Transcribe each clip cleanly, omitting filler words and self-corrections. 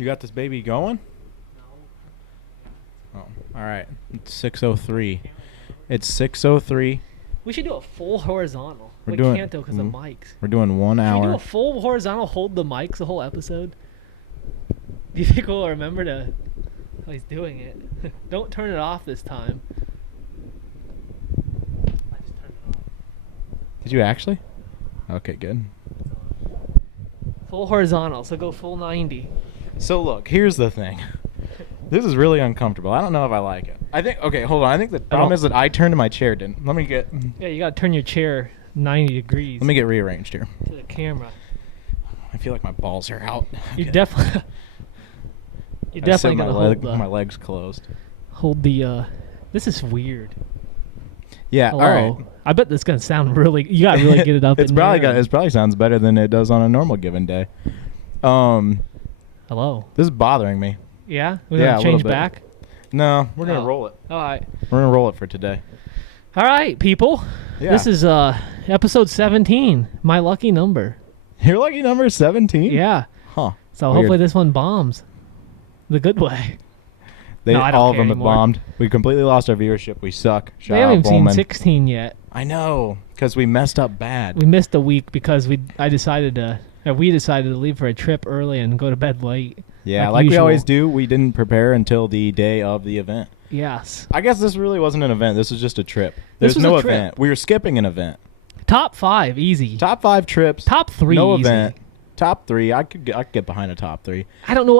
You got this baby going? Oh, all right. It's 6:03. It's 6:03. We should do a full horizontal. We can't though because of mics. We're doing 1 hour. Can we do a full horizontal, hold the mics the whole episode? Do you think we'll remember to... Oh, he's doing it. Don't turn it off this time. I just turned it off. Did you actually? Okay, good. Full horizontal, so go full 90. So look, here's the thing. This is really uncomfortable. I don't know if I like it. Okay, hold on. I think the problem is that I turned my chair didn't. Let me get... Yeah, you gotta turn your chair 90 degrees. Let me get rearranged here. To the camera. I feel like my balls are out. You Okay. definitely... You're definitely gonna hold my legs closed. Hold the, This is weird. Yeah, Hello. all right. I bet this is gonna sound really... You gotta really get it up It probably sounds better than it does on a normal given day. Hello. This is bothering me. Yeah? We're gonna change back? No, we're gonna roll it. All right. We're gonna roll it for today. All right, people. Yeah. This is episode 17. My lucky number. Your lucky number is 17? Yeah. Huh. So Weird. hopefully this one bombs. The good way. No, I don't all of care them anymore. have bombed. We completely lost our viewership. We suck. We Shout haven't out even seen Bowman. 16 yet. I know, because we messed up bad. We missed a week because we decided to leave for a trip early and go to bed late. Yeah, like we usual. always do. We didn't prepare until the day of the event. Yes. I guess this really wasn't an event. This was just a trip. This There's was no a trip. event. We were skipping an event. Top 5, easy. Top 5 trips. Top 3, no easy. event. Top 3. I could get behind a top 3. I don't know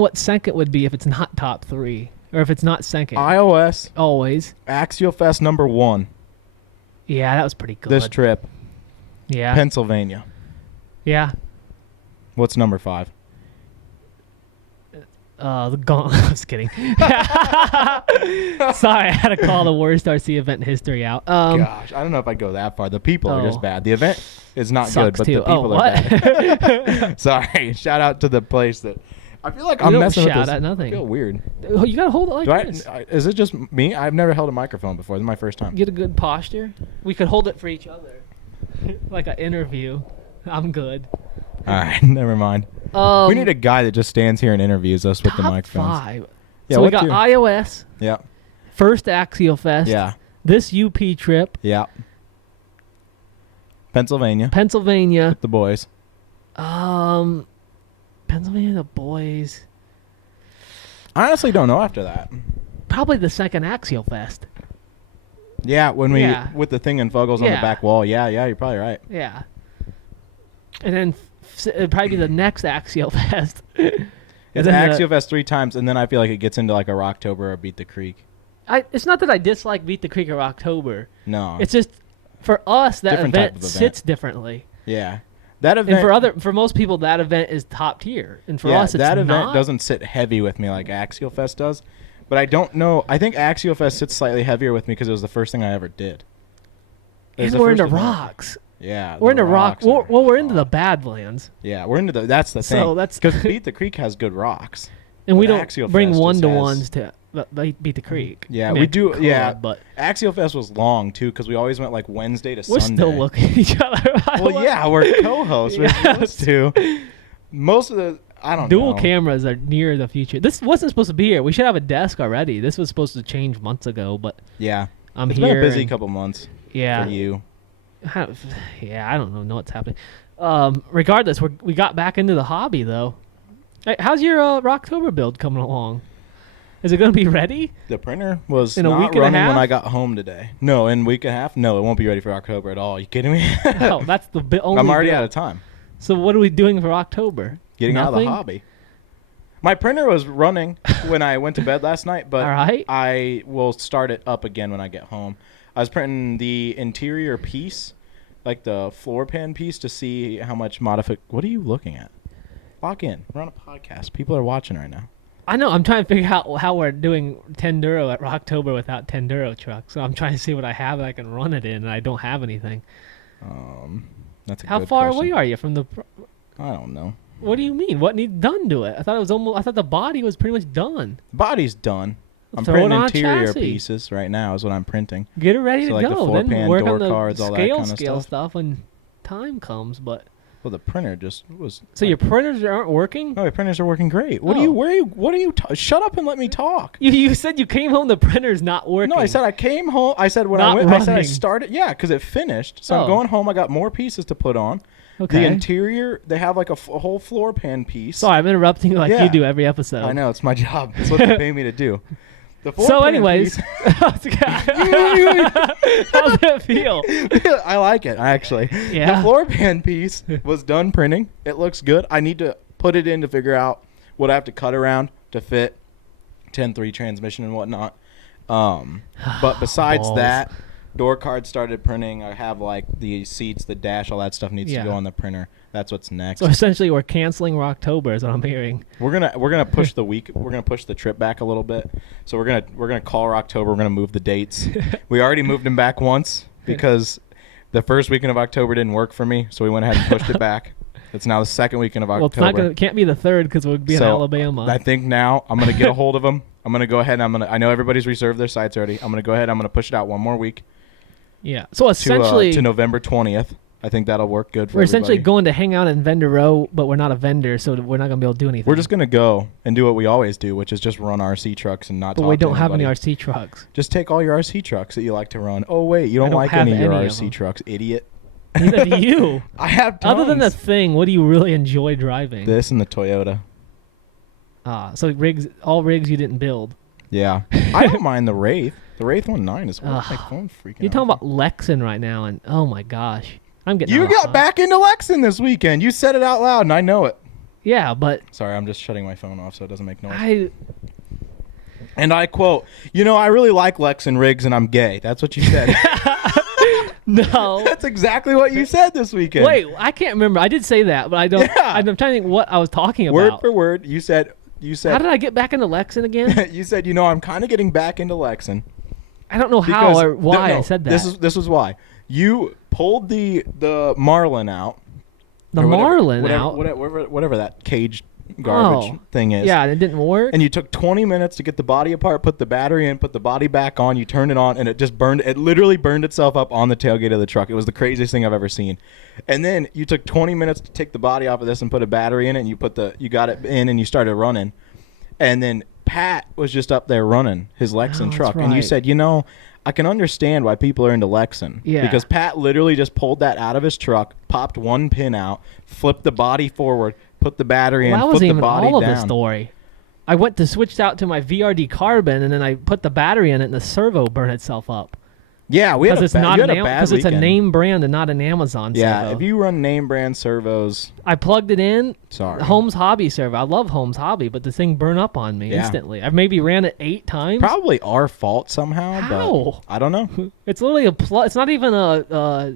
what second would be if it's not top 3 or if it's not second. iOS Always. Axial Fest number 1. Yeah, that was pretty good. This trip. Yeah. Pennsylvania. Yeah. What's number 5? The gauntlet. I was kidding. Sorry, I had to call the worst RC event in history out. Gosh, I don't know if I'd go that far. The people are just bad. The event is not good, Sucks but too. the people are what? bad. Sorry. Shout out to the place that... I feel like We I'm don't messing with shout this. at nothing. I feel weird. You gotta hold it like this. Is it just me? I've never held a microphone before. This is my first time. Get a good posture. We could hold it for each other, like an interview. I'm good. All right, never mind. We need a guy that just stands here and interviews us with the top microphones. 5. Yeah, So we what's got your- iOS, Yeah, first Axial Fest, yeah, this UP trip, yeah. Pennsylvania, Pennsylvania, the boys. Pennsylvania, the boys. I honestly don't know after that. Probably the second Axial Fest. Yeah, when we Yeah. with the thing and Fuggles on the Yeah. back wall. Yeah, you're probably right. Yeah. And then it'd probably be the next Axial Fest. It's Axial Fest 3 times, and then I feel like it gets into like a Rocktober or Beat the Creek. It's not that I dislike Beat the Creek or October. No, It's just for us that Different type event of event. sits differently. yeah. That event, And for most people that event is top tier. And for yeah, us it's that event not. doesn't sit heavy with me like Axial Fest does. But I don't know. I think Axial Fest sits slightly heavier with me because it was the first thing I ever did. It was And the we're first into event. rocks. Yeah, We're the into rock. rocks are We're into the fun. Badlands. Yeah, we're into the. That's the thing. So that's because Beat the Creek has good rocks. and we But don't Axial bring Fest just one-to-ones to Beat the Creek. Yeah, I mean, we do. could, Yeah, but Axial Fest was long too because we always went like Wednesday to we're Sunday. still looking at each other. Well, yeah, we're co-hosts. We're Yes. supposed to. Most of the I don't Dual know. cameras are near the future. This wasn't supposed to be here. We should have a desk already. This was supposed to change months ago, but Yeah, I'm it's here. been a busy and- couple months Yeah. for you. Yeah, I don't know what's happening. Regardless, we got back into the hobby though. Hey, how's your Rocktober build coming along? Is it going to be ready? The printer was In a not week and a running when half? I got home today. No, in a week and a half. No, it won't be ready for October at all. You kidding me? Oh, that's the only. I'm already build. out of time. So what are we doing for October? Getting out of the Nothing? hobby. My printer was running when I went to bed last night, but All right. I will start it up again when I get home. I was printing the interior piece, like the floor pan piece, to see how much What are you looking at? Lock in. We're on a podcast. People are watching right now. I know. I'm trying to figure out how we're doing Tenduro at Rocktober without Tenduro truck. So I'm trying to see what I have that I can run it in, and I don't have anything. That's a How good far question. away are you from the? I don't know. What do you mean? What needs done to it? I thought it was almost. I thought the body was pretty much done. Body's done. I'm Throw it printing on a interior chassis. pieces right now is what I'm printing. Get it ready So to like the go. floor Then pan, work door on the cards, all that scale kinda stuff. stuff when time comes. But Well, the printer just was. So your printers aren't working? No, my printers are working great. Oh. What are you? Shut up and let me talk. You said you came home, the printer's not working. No, I said I came home. I said when Not I went, I said I running. started. Yeah, because it finished. So Oh. I'm going home. I got more pieces to put on. Okay. The interior, they have like a whole floor pan piece. Sorry, I'm interrupting you like Yeah. you do every episode. I know, it's my job. It's what they pay me to do. The floor So pan anyways, piece- how's it feel? I like it, actually. Yeah. The floor pan piece was done printing. It looks good. I need to put it in to figure out what I have to cut around to fit 10-3 transmission and whatnot. But besides Balls. that, door cards started printing. I have like the seats, the dash, all that stuff needs to Yeah. go on the printer. That's what's next. So essentially, we're canceling Rocktober, is what I'm hearing. We're gonna push the week. We're gonna push the trip back a little bit. So we're gonna call October. We're gonna move the dates. We already moved them back once because the first weekend of October didn't work for me. So we went ahead and pushed it back. It's now the second weekend of Well, October. it can't be the third because we'll be in So Alabama. I think now I'm gonna get a hold of them. I'm gonna go ahead and I know everybody's reserved their sites already. I'm gonna go ahead. I'm gonna push it out one more week Yeah. So essentially, to November 20th. I think that'll work good for we're essentially everybody. going to hang out in Vendor Row, but we're not a vendor, so we're not going to be able to do anything. We're just gonna go and do what we always do, which is just run RC trucks and not. But talk we to don't have any anybody. RC trucks. Just take all your RC trucks that you like to run. Oh wait, you I don't don't like have any of your any of them. RC trucks, idiot. Neither do you. I have tons. Other than the thing, what do you really enjoy driving? This and the Toyota. So all rigs you didn't build. Yeah, I don't mind the Wraith. The Wraith 1.9 is Ugh. my phone freaking. You're out. talking about Lexan right now, and oh my gosh, I'm getting. You all got hot. back into Lexan this weekend. You said it out loud, and I know it. Yeah, but Sorry, I'm just shutting my phone off so it doesn't make noise. I. And I quote, I really like Lexan rigs, and I'm gay. That's what you said. No. That's exactly what you said this weekend. Wait, I can't remember. I did say that, but I don't. Yeah. I'm trying to think what I was talking Word about. for word, you said. How did I get back into Lexan again? You said, I'm kind of getting back into Lexan. I don't know how Because or why no, I said that. This was why. You pulled the Marlin out. The or Marlin whatever, out. whatever that cage garbage Oh, thing is. Yeah, and it didn't work. And you took 20 minutes to get the body apart, put the battery in, put the body back on, you turned it on, and it just burned. It literally burned itself up on the tailgate of the truck. It was the craziest thing I've ever seen. And then you took 20 minutes to take the body off of this and put a battery in it, and you got it in, and you started running. And then Pat was just up there running his Lexan that's truck. And you right. said, I can understand why people are into Lexan. Yeah. Because Pat literally just pulled that out of his truck, popped one pin out, flipped the body forward, put the battery in, That flipped wasn't the even body all of down. the story. I went to switch out to my VRD carbon, and then I put the battery in it, and the servo burned itself up. Yeah, we had Because a it's not you had an a bad because it's a weekend. name brand and not an Amazon Yeah, servo. if you run name brand servos, I plugged it in. sorry. Holmes Hobby servo. I love Holmes Hobby, but the thing burned up on me Yeah. instantly. I've maybe ran it 8 times. Probably our fault somehow, How? but I don't know. It's literally a plug. It's not even a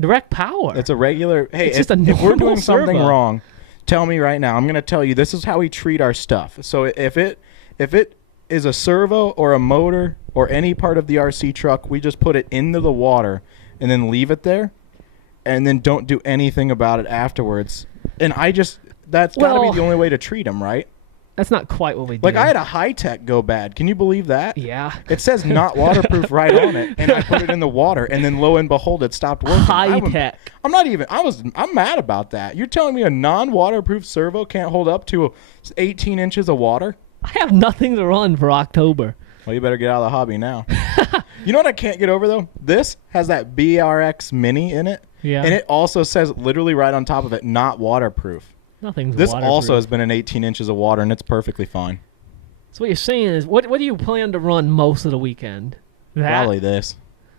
direct power. It's a regular. Hey, It's just a if we're normal doing something servo. wrong, tell me right now. I'm going to tell you this is how we treat our stuff. So if it is a servo or a motor or any part of the RC truck, we just put it into the water and then leave it there, and then don't do anything about it afterwards. And that's got to Well- be the only way to treat them, right? That's not quite what we do. Like I had a high tech go bad. Can you believe that? Yeah. It says not waterproof right on it, and I put it in the water, and then lo and behold, it stopped working. High tech. I'm mad about that. You're telling me a non-waterproof servo can't hold up to 18 inches of water? I have nothing to run for October. Well, you better get out of the hobby now. You know what I can't get over though? This has that BRX Mini in it, Yeah. and it also says literally right on top of it, not waterproof. Nothing's This waterproof. also has been in 18 inches of water, and it's perfectly fine. So what you're saying is, what do you plan to run most of the weekend? That? Probably this.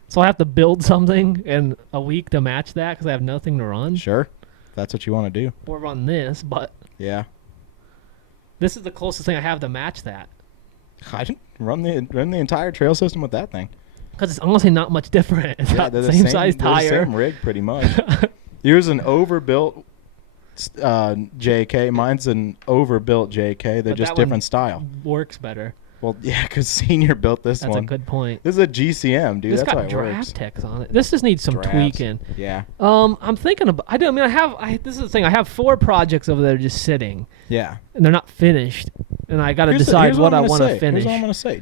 So I have to build something in a week to match that because I have nothing to run? Sure, if that's what you want to do. Or run this, but Yeah. this is the closest thing I have to match that. I didn't run the entire trail system with that thing. Because it's honestly not much different. It's got they're the same size they're the tire. same rig, pretty much. Yours an overbuilt JK. Mine's an overbuilt JK. They're But just that one different style. Works better. Well, yeah, because Senior built this That's one. a good point. This is a GCM, dude. This That's why got it draft works. techs on it. This just needs some Drafts. tweaking. Yeah. I'm thinking about. This is the thing. I have 4 projects over there just sitting, Yeah. and they're not finished. And I got to decide here's what I I'm gonna want to say. finish. Here's what I'm gonna say.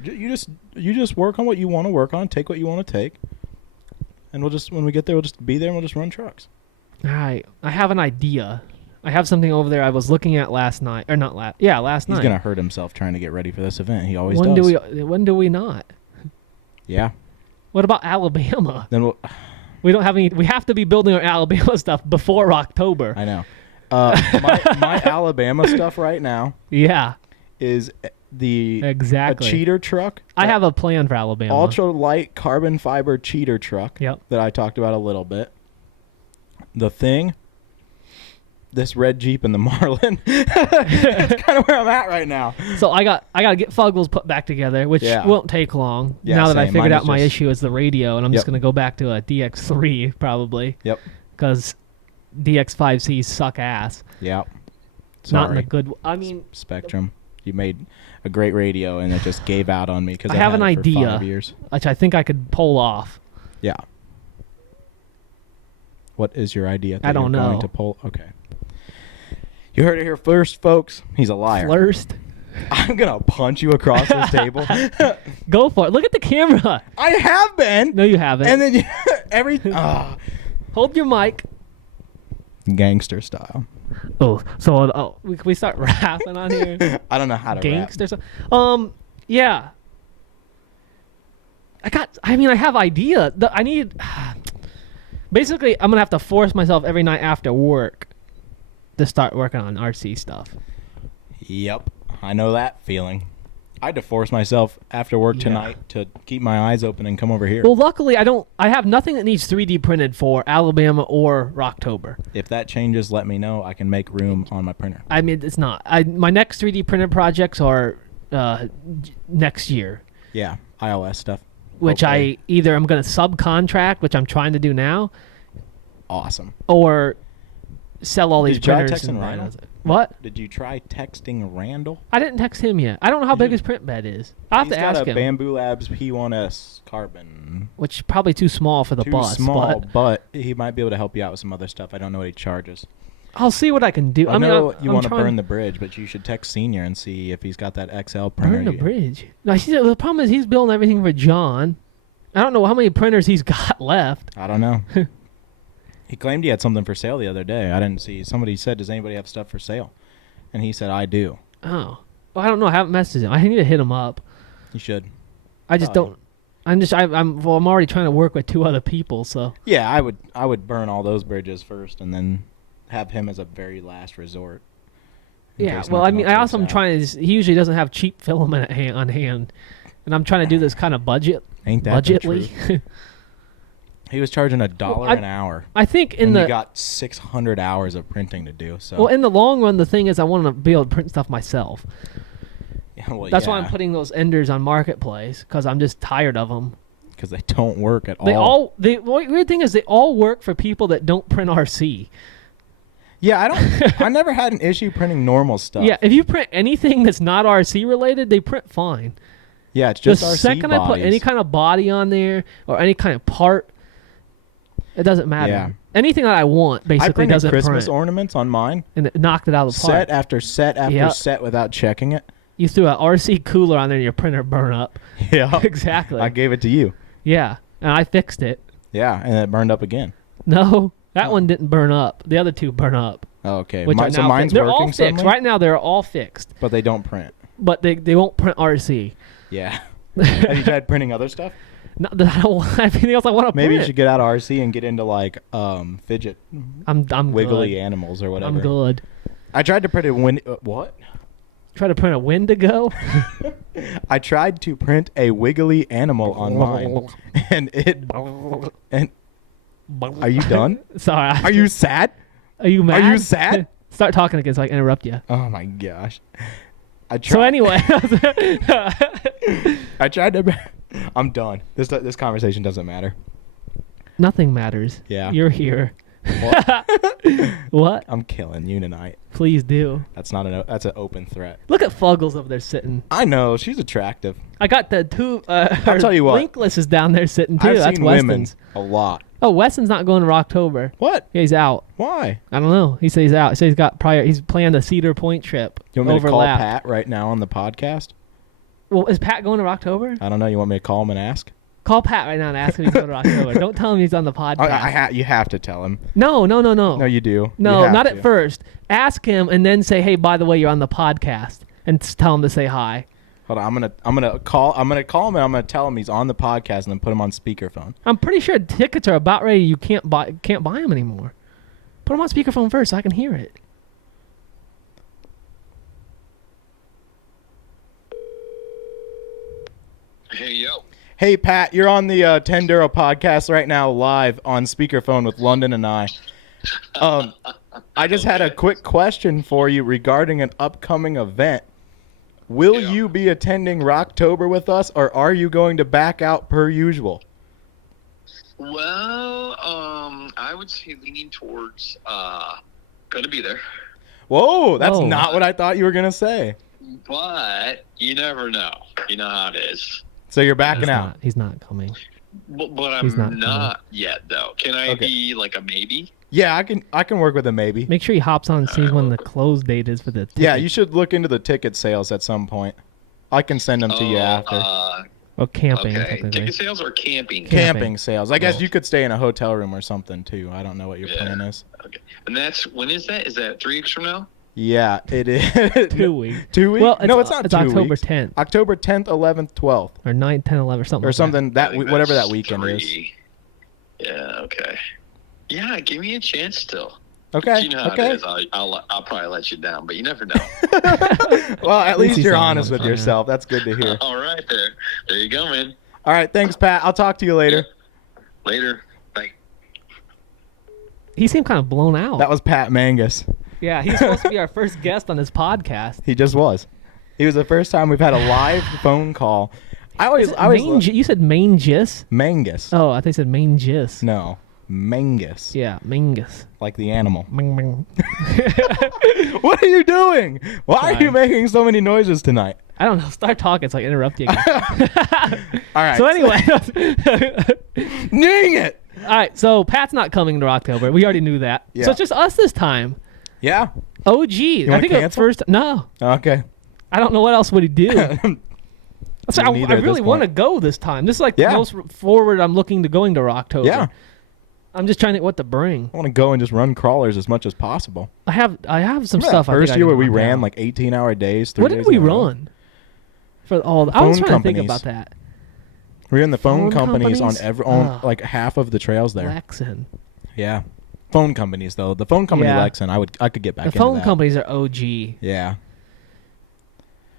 You just work on what you want to work on. Take what you want to take, and when we get there, we'll just be there and we'll just run trucks. All right. I have an idea. I have something over there I was looking at last night. Or not last. Yeah, last night. He's going to hurt himself trying to get ready for this event. He always when does. When do we not? Yeah. What about Alabama? Then we'll... We don't have any. We have to be building our Alabama stuff before October. I know. My Alabama stuff right now Yeah. is Exactly. a cheater truck. I have a plan for Alabama. Ultra light carbon fiber cheater truck. Yep. That I talked about a little bit. The thing, this red Jeep and the Marlin. That's kind of where I'm at right now. So I got to get Fuggles put back together, which won't take long. Yeah, now that I same. figured Mine out is my just- issue is the radio, and I'm just going to go back to a DX3 probably. Yep. Because DX5Cs suck ass. Yep. Not in a Sorry. good. I mean, Spectrum. You made a great radio, and it just gave out on me because I have an had it for idea. 5 years. which I think I could pull off. Yeah. What is your idea? That I don't you're know. Going to pull? Okay. You heard it here first, folks. He's a liar. First, I'm gonna punch you across this table. go for it. Look at the camera. I have been. No, you haven't. And then Hold your mic. gangster style. Oh, so we start rapping on here. I don't know how to Gangster stuff. Yeah. I have idea. I need. Basically, I'm gonna have to force myself every night after work to start working on RC stuff. Yep, I know that feeling. I had to force myself after work tonight to keep my eyes open and come over here. Well, luckily, I have nothing that needs 3D printed for Alabama or Rocktober. If that changes, let me know. I can make room on my printer. I mean, it's not. My next 3D printed projects are next year, Yeah, iOS stuff. which Hopefully. I'm going to subcontract, which I'm trying to do now, Awesome. or sell all Did these you try printers. texting and Randall? What? Did you try texting Randall? I didn't text him yet. I don't know how You big should- his print bed is. I'll have He's to got ask a him. Bamboo Labs P1S carbon. Which is probably too small for the Too bus. small, But but he might be able to help you out with some other stuff. I don't know what he charges. I'll see what I can do. I know I'm you want to trying burn the bridge, but you should text Senior and see if he's got that XL printer. burn the bridge. No, the problem is he's building everything for John. I don't know how many printers he's got left. I don't know. He claimed he had something for sale the other day. I didn't see. Somebody said, "Does anybody have stuff for sale?" And he said, "I do." Oh, well, I don't know. I haven't messaged him. I need to hit him up. You should. I just don't. I'm already trying to work with 2 other people, so Yeah, I would burn all those bridges first, and then have him as a very last resort. in yeah. case Well, nothing else I goes also am south. trying to. He usually doesn't have cheap filament on hand, and I'm trying to do this kind of Ain't that the budgetly. truth? He was charging $1 an hour, I think and he got 600 hours of printing to do. So, in the long run, the thing is I want to be able to print stuff myself. well, That's why I'm putting those Enders on Marketplace, because I'm just tired of them. because they don't work at The weird thing is they all work for people that don't print RC. Yeah, I never had an issue printing normal stuff. Yeah, if you print anything that's not RC related, they print fine. Yeah, it's just the RC second I put bodies. any kind of body on there or any kind of part, it doesn't matter. Yeah. Anything that I want I basically printed doesn't Christmas print, ornaments on mine, and it knocked it out of the park. set after set after Yep. set without checking it. You threw an RC cooler on there, and your printer burned up. Yeah, Exactly. I gave it to you. Yeah, and I fixed it. Yeah, and it burned up again. No, that Oh. one didn't burn up. The other 2 burn up. Oh, okay, Which are so now mine's they're working all fixed. suddenly, Right now, they're all fixed, but they don't print. but they won't print RC. Yeah. Have you tried printing other stuff? Not that I don't want anything else I want to print. Maybe you should get out of RC and get into like fidget I'm wiggly good. animals or whatever. I'm good. I tried to print a what? Try to print a Wendigo. I tried to print a wiggly animal on mine, and are you done? Sorry. Are you sad? Are you mad? Are you sad? Start talking again so I can interrupt you. Oh my gosh! I tried. So anyway, I tried to. I'm done. This conversation doesn't matter. nothing matters. Yeah. You're here. What? What? I'm killing you tonight. Please do. That's an open threat. Look at Fuggles over there sitting. I know she's attractive. I got the 2. I'll tell you what. Linkless is down there sitting too. I've That's seen women Weston's. a lot. Oh, Weston's not going to Rocktober. What? Yeah, he's out. Why? I don't know. He said he's out. He said he's planned a Cedar Point trip. You want me to call Overlap. Pat right now on the podcast? Well, is Pat going to Rocktober? I don't know. You want me to call him and ask? Call Pat right now and ask him if he's going to October. Don't tell him he's on the podcast. You have to tell him. No. No, you do. No, You have not to. at first. Ask him and then say, "Hey, by the way, you're on the podcast," and tell him to say hi. Hold on, I'm gonna call him and I'm gonna tell him he's on the podcast and then put him on speakerphone. I'm pretty sure tickets are about ready. You can't buy them anymore. Put them on speakerphone first so I can hear it. Hey, yo. Hey Pat, you're on the Tenduro podcast right now, live on speakerphone with London and I. I just had a quick question for you regarding an upcoming event. Will you be attending Rocktober with us, or are you going to back out per usual? Well, I would say leaning towards gonna be there. Whoa, that's Whoa. not what I thought you were gonna say. But you never know. You know how it is. So you're backing out. He's not coming. But He's I'm not not yet, though. Can I Okay. be like a maybe? Yeah, I can work with a maybe. Make sure he hops on and sees when the close date is for the ticket. Yeah, you should look into the ticket sales at some point. I can send them to you after. Or camping, Okay. technically. Ticket sales or camping? Camping sales. I guess Well- you could stay in a hotel room or something too. I don't know what your plan is. Okay. And when is that? Is that 3 weeks from now? Yeah, it is. 2 weeks. 2 weeks? Well, no, it's not It's 2 October weeks. 10th October 10th, 11th, 12th, or 9, 10, 11 or something. or like something I think whatever that that's weekend is. 3. Yeah. Okay. Yeah. Give me a chance still. Okay. You know how okay. it is. I'll probably let you down, but you never know. Well, at least he's you're on honest the with phone. yourself. That's good to hear. All right, there you go, man. All right, thanks, Pat. I'll talk to you later. Later. Bye. that. He seemed kind of blown out. That was Pat Mangus. Yeah, he's supposed to be our first guest on this podcast. He just was. He was the first time we've had a live phone call. I always You said Mangus? Mangus. Oh, I think you said Mangus. No, Mangus. Yeah, Mangus. Like the animal. Mang, mang. What are you doing? Why are you Sorry. making so many noises tonight? I don't know. Start talking so I interrupt you again. All right. So anyway. Dang it. All right, so Pat's not coming to October. We already knew that. Yeah. So it's just us this time. Yeah. OG. I wanna think at cancel? first, no. Okay. I don't know what else would he do. That's why I neither at this really want to point. go this time. This is like Yeah. the most forward I'm looking to going to Rocktober. Yeah. I'm just trying to think what to bring. I want to go and just run crawlers as much as possible. I have some Remember stuff. that I think first I year can where we knock ran out. like 18-hour days. 3 What days did we in a row? run? For all I was Phone trying to think companies. about that. We were in the phone Phone companies on companies? like half of the trails there. Lexan. Yeah. Phone companies though. The phone company Yeah. Lexan, I could get back The into phone that. companies are OG. Yeah.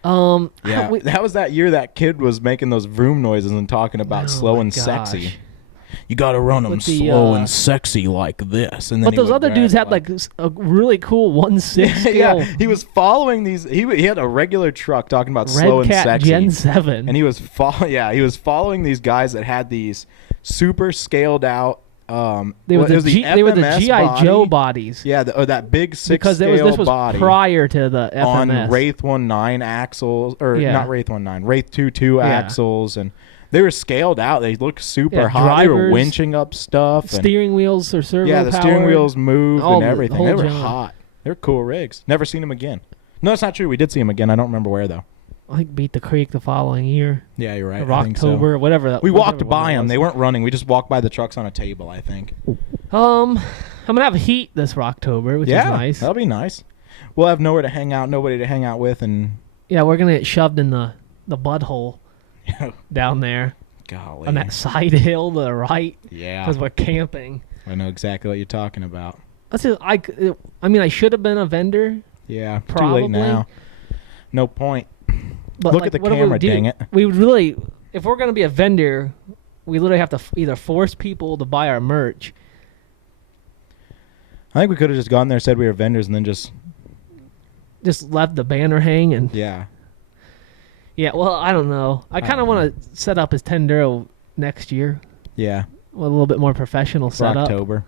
Yeah. That was that year that kid was making those vroom noises and talking about Oh slow my and gosh. sexy. You got to run them With the, slow and sexy like this. And then But he those would other grab dudes it had like a really cool 1/6 scale yeah, he was following these. He had a regular truck talking about slow Red and Cat sexy. Gen 7. And he was following these guys that had these super scaled out. They were it was they were the FMS GI Joe body. bodies. Yeah, that big Because six-scale this was body prior to the FMS. on Wraith 1.9 axles, or Yeah. not Wraith 1.9, Wraith 2.2 Yeah. axles, and they were scaled out. They looked super Yeah, hot. They were drivers, winching up stuff. And steering wheels or servo yeah, the steering powered. wheels moved All and the everything. whole They were John. hot. They were cool rigs. Never seen them again. No, it's not true. We did see them again. I don't remember where though. I think Beat the Creek the following year. Yeah, you're right. Or I think so. October, whatever that. We whatever walked one by it them. was. They weren't running. We just walked by the trucks on a table, I think. I'm gonna have heat this Rocktober, which is Yeah, nice. that'll be nice. We'll have nowhere to hang out, nobody to hang out with, and Yeah, we're gonna get shoved in the butthole down there golly. on that side hill to the right Yeah, because we're camping. I know exactly what you're talking about. That's just, I mean, I should have been a vendor, Yeah, too Probably. late now. No point. but Look like, at the what do we camera, do? dang it. We would really, if we're gonna be a vendor, we literally have to either force people to buy our merch. I think we could have just gone there, said we were vendors, and then just Just left the banner hang and yeah. well, I don't know. I kind of don't want to set up as Tenduro next year Yeah, with a little bit more professional for setup. October.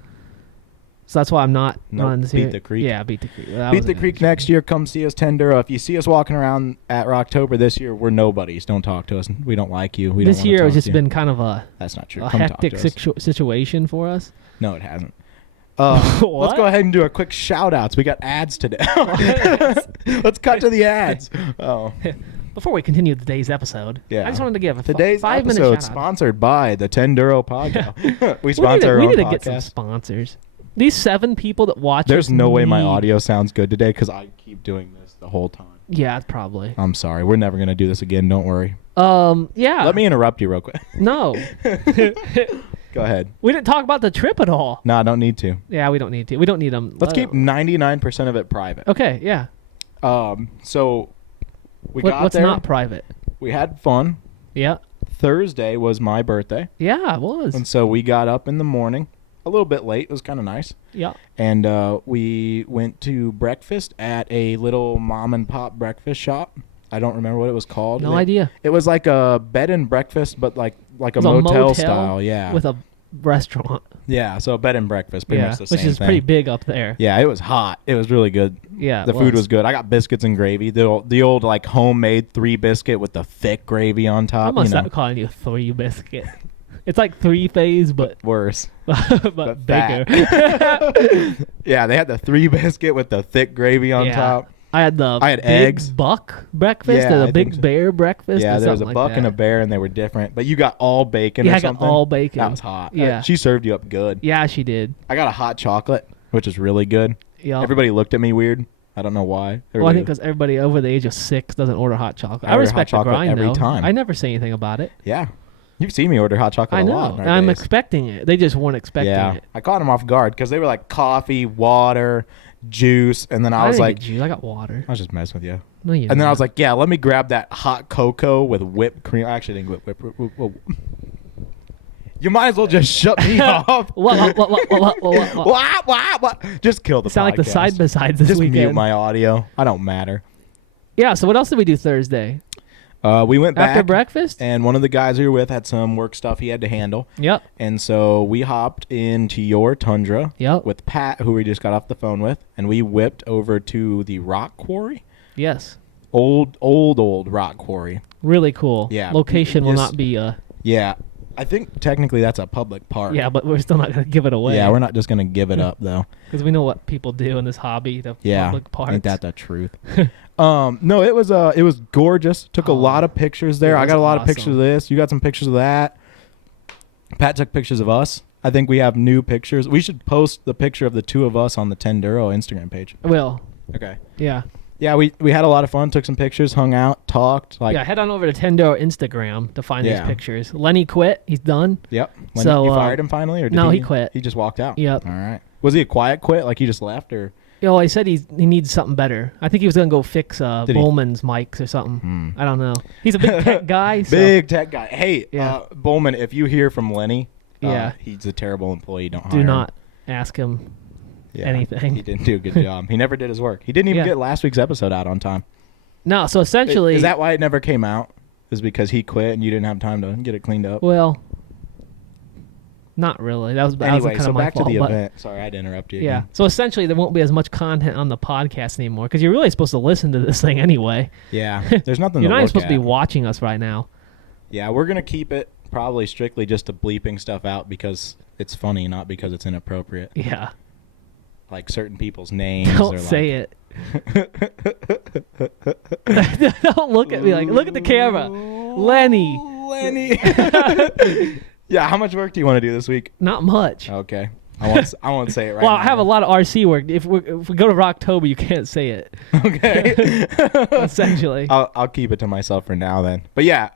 So that's why I'm not Nope, running this Beat year. the Creek. Yeah, Beat the Creek. That Beat was the an Creek action. next year. Come see us, Tenduro. If you see us walking around at Rocktober this year, we're nobodies. Don't talk to us. We don't like you. We This don't year wanna has talk just to you. been kind of a That's not true. a Come hectic talk to us. situation for us. No, it hasn't. Let's What? go ahead and do a quick shout outs. We got ads today. Let's cut to the ads. Oh. before we continue today's episode, Yeah. I just wanted to give a Today's 5-minute episode shout out. sponsored by the Tenduro Podcast. we We sponsor our need own to get some podcast. sponsors. These 7 people that watch There's us no way my need- audio sounds good today because I keep doing this the whole time. Yeah, probably. I'm sorry. We're never going to do this again. Don't worry. Yeah. Let me interrupt you real quick. No. Go ahead. We didn't talk about the trip at all. No, I don't need to. Yeah, we don't need to. We don't need them. Let's keep 99% of it private. Okay, yeah. So we got What's there. not private? We had fun. Yeah. Thursday was my birthday. Yeah, it was. And so we got up in the morning a little bit late. It was kind of nice. Yeah. And we went to breakfast at a little mom and pop breakfast shop. I don't remember what it was called. No idea. It was like a bed and breakfast, but like a It was motel style. Yeah. With a restaurant. Yeah. So a bed and breakfast, pretty Yeah, much the same which is thing. pretty big up there. Yeah, it was hot. It was really good. Yeah, The food was good. I got biscuits and gravy. The old like homemade 3 biscuit with the thick gravy on I top. must you know, stop calling you 3 biscuit. It's like 3 phase, but worse. but bigger. Yeah, they had the 3 biscuit with the thick gravy on Yeah. top. I had big eggs. Buck breakfast Yeah, or I the think big so. bear breakfast. Yeah, or there was a something buck like and a that. bear, and they were different. But you got all bacon Yeah, or I got something. all bacon. That was hot. Yeah. She served you up good. Yeah, she did. I got a hot chocolate, which is really good. Yeah. Everybody looked at me weird. I don't know why. Well, I Everybody- think because everybody over the age of 6 doesn't order hot chocolate. I I order respect hot the chocolate grind every though. time. I never say anything about it. Yeah. You've seen me order hot chocolate I a know. lot. And I'm nowadays. expecting it. They just weren't expecting Yeah. it. I caught them off guard because they were like coffee, water, juice, and then I was didn't like, get juice. I got water. I was just messing with you. No, you. And then I was like, yeah, let me grab that hot cocoa with whipped cream. I actually didn't whip. You might as well just shut me off. What? What? Just kill the Sound like the podcast. side by sides this Just weekend. mute my audio. I don't matter. Yeah. So what else did we do Thursday We went back after breakfast? and one of the guys we were with had some work stuff he had to handle. Yep. And so we hopped into your Tundra Yep. with Pat, who we just got off the phone with, and we whipped over to the rock quarry. Yes. Old rock quarry. Really cool. Yeah. Location will Yes. not be Yeah. I think technically that's a public park. Yeah, but we're still not gonna give it away. Yeah, we're not just going to give it up, though. because we know what people do in this hobby. The Yeah. public parks. Ain't that the truth? No, it was gorgeous. Took a Oh, lot of pictures there. it I was got a lot of pictures awesome. of this. You got some pictures of that. Pat took pictures of us. I think we have new pictures. We should post the picture of the 2 of us on the Tenduro Instagram page. Will. Okay. Yeah. Yeah, we had a lot of fun. Took some pictures, hung out, talked. Like, Yeah. Head on over to Tendo Instagram to find Yeah. these pictures. Lenny quit. He's done. Yep. When So, you fired him finally, or did no, he quit. He just walked out. Yep. All right. Was he a quiet quit? Like he just left, or? You know, he said he needs something better. I think he was gonna go fix Did he- Bowman's mics or something. Hmm. I don't know. He's a big tech guy. So. Big tech guy. Hey, Yeah. Bowman, if you hear from Lenny, Yeah. he's a terrible employee. Don't hire Do him. not ask him. Yeah, anything. He didn't do a good job. He never did his work. He didn't even Yeah. get last week's episode out on time. No. So essentially, Is that why it never came out? Is because he quit and you didn't have time to get it cleaned up? well, not really. That was Anyway, kind so of my back fault. to the but- event. Sorry, I had to interrupt you. Yeah. Again. So essentially, there won't be as much content on the podcast anymore because you're really supposed to listen to this thing anyway. Yeah. There's nothing You're to not even look supposed to be at. watching us right now. Yeah, we're gonna keep it probably strictly just to bleeping stuff out because it's funny, not because it's inappropriate. Yeah. Like certain people's names. Don't or say it. Don't look at me like. Look at the camera, Lenny. Lenny. Yeah. How much work do you want to do this week? Not much. Okay. I won't say it right Well, now. I have a lot of RC work. If we go to Rocktober, you can't say it. Okay. Essentially. I'll keep it to myself for now then. But yeah,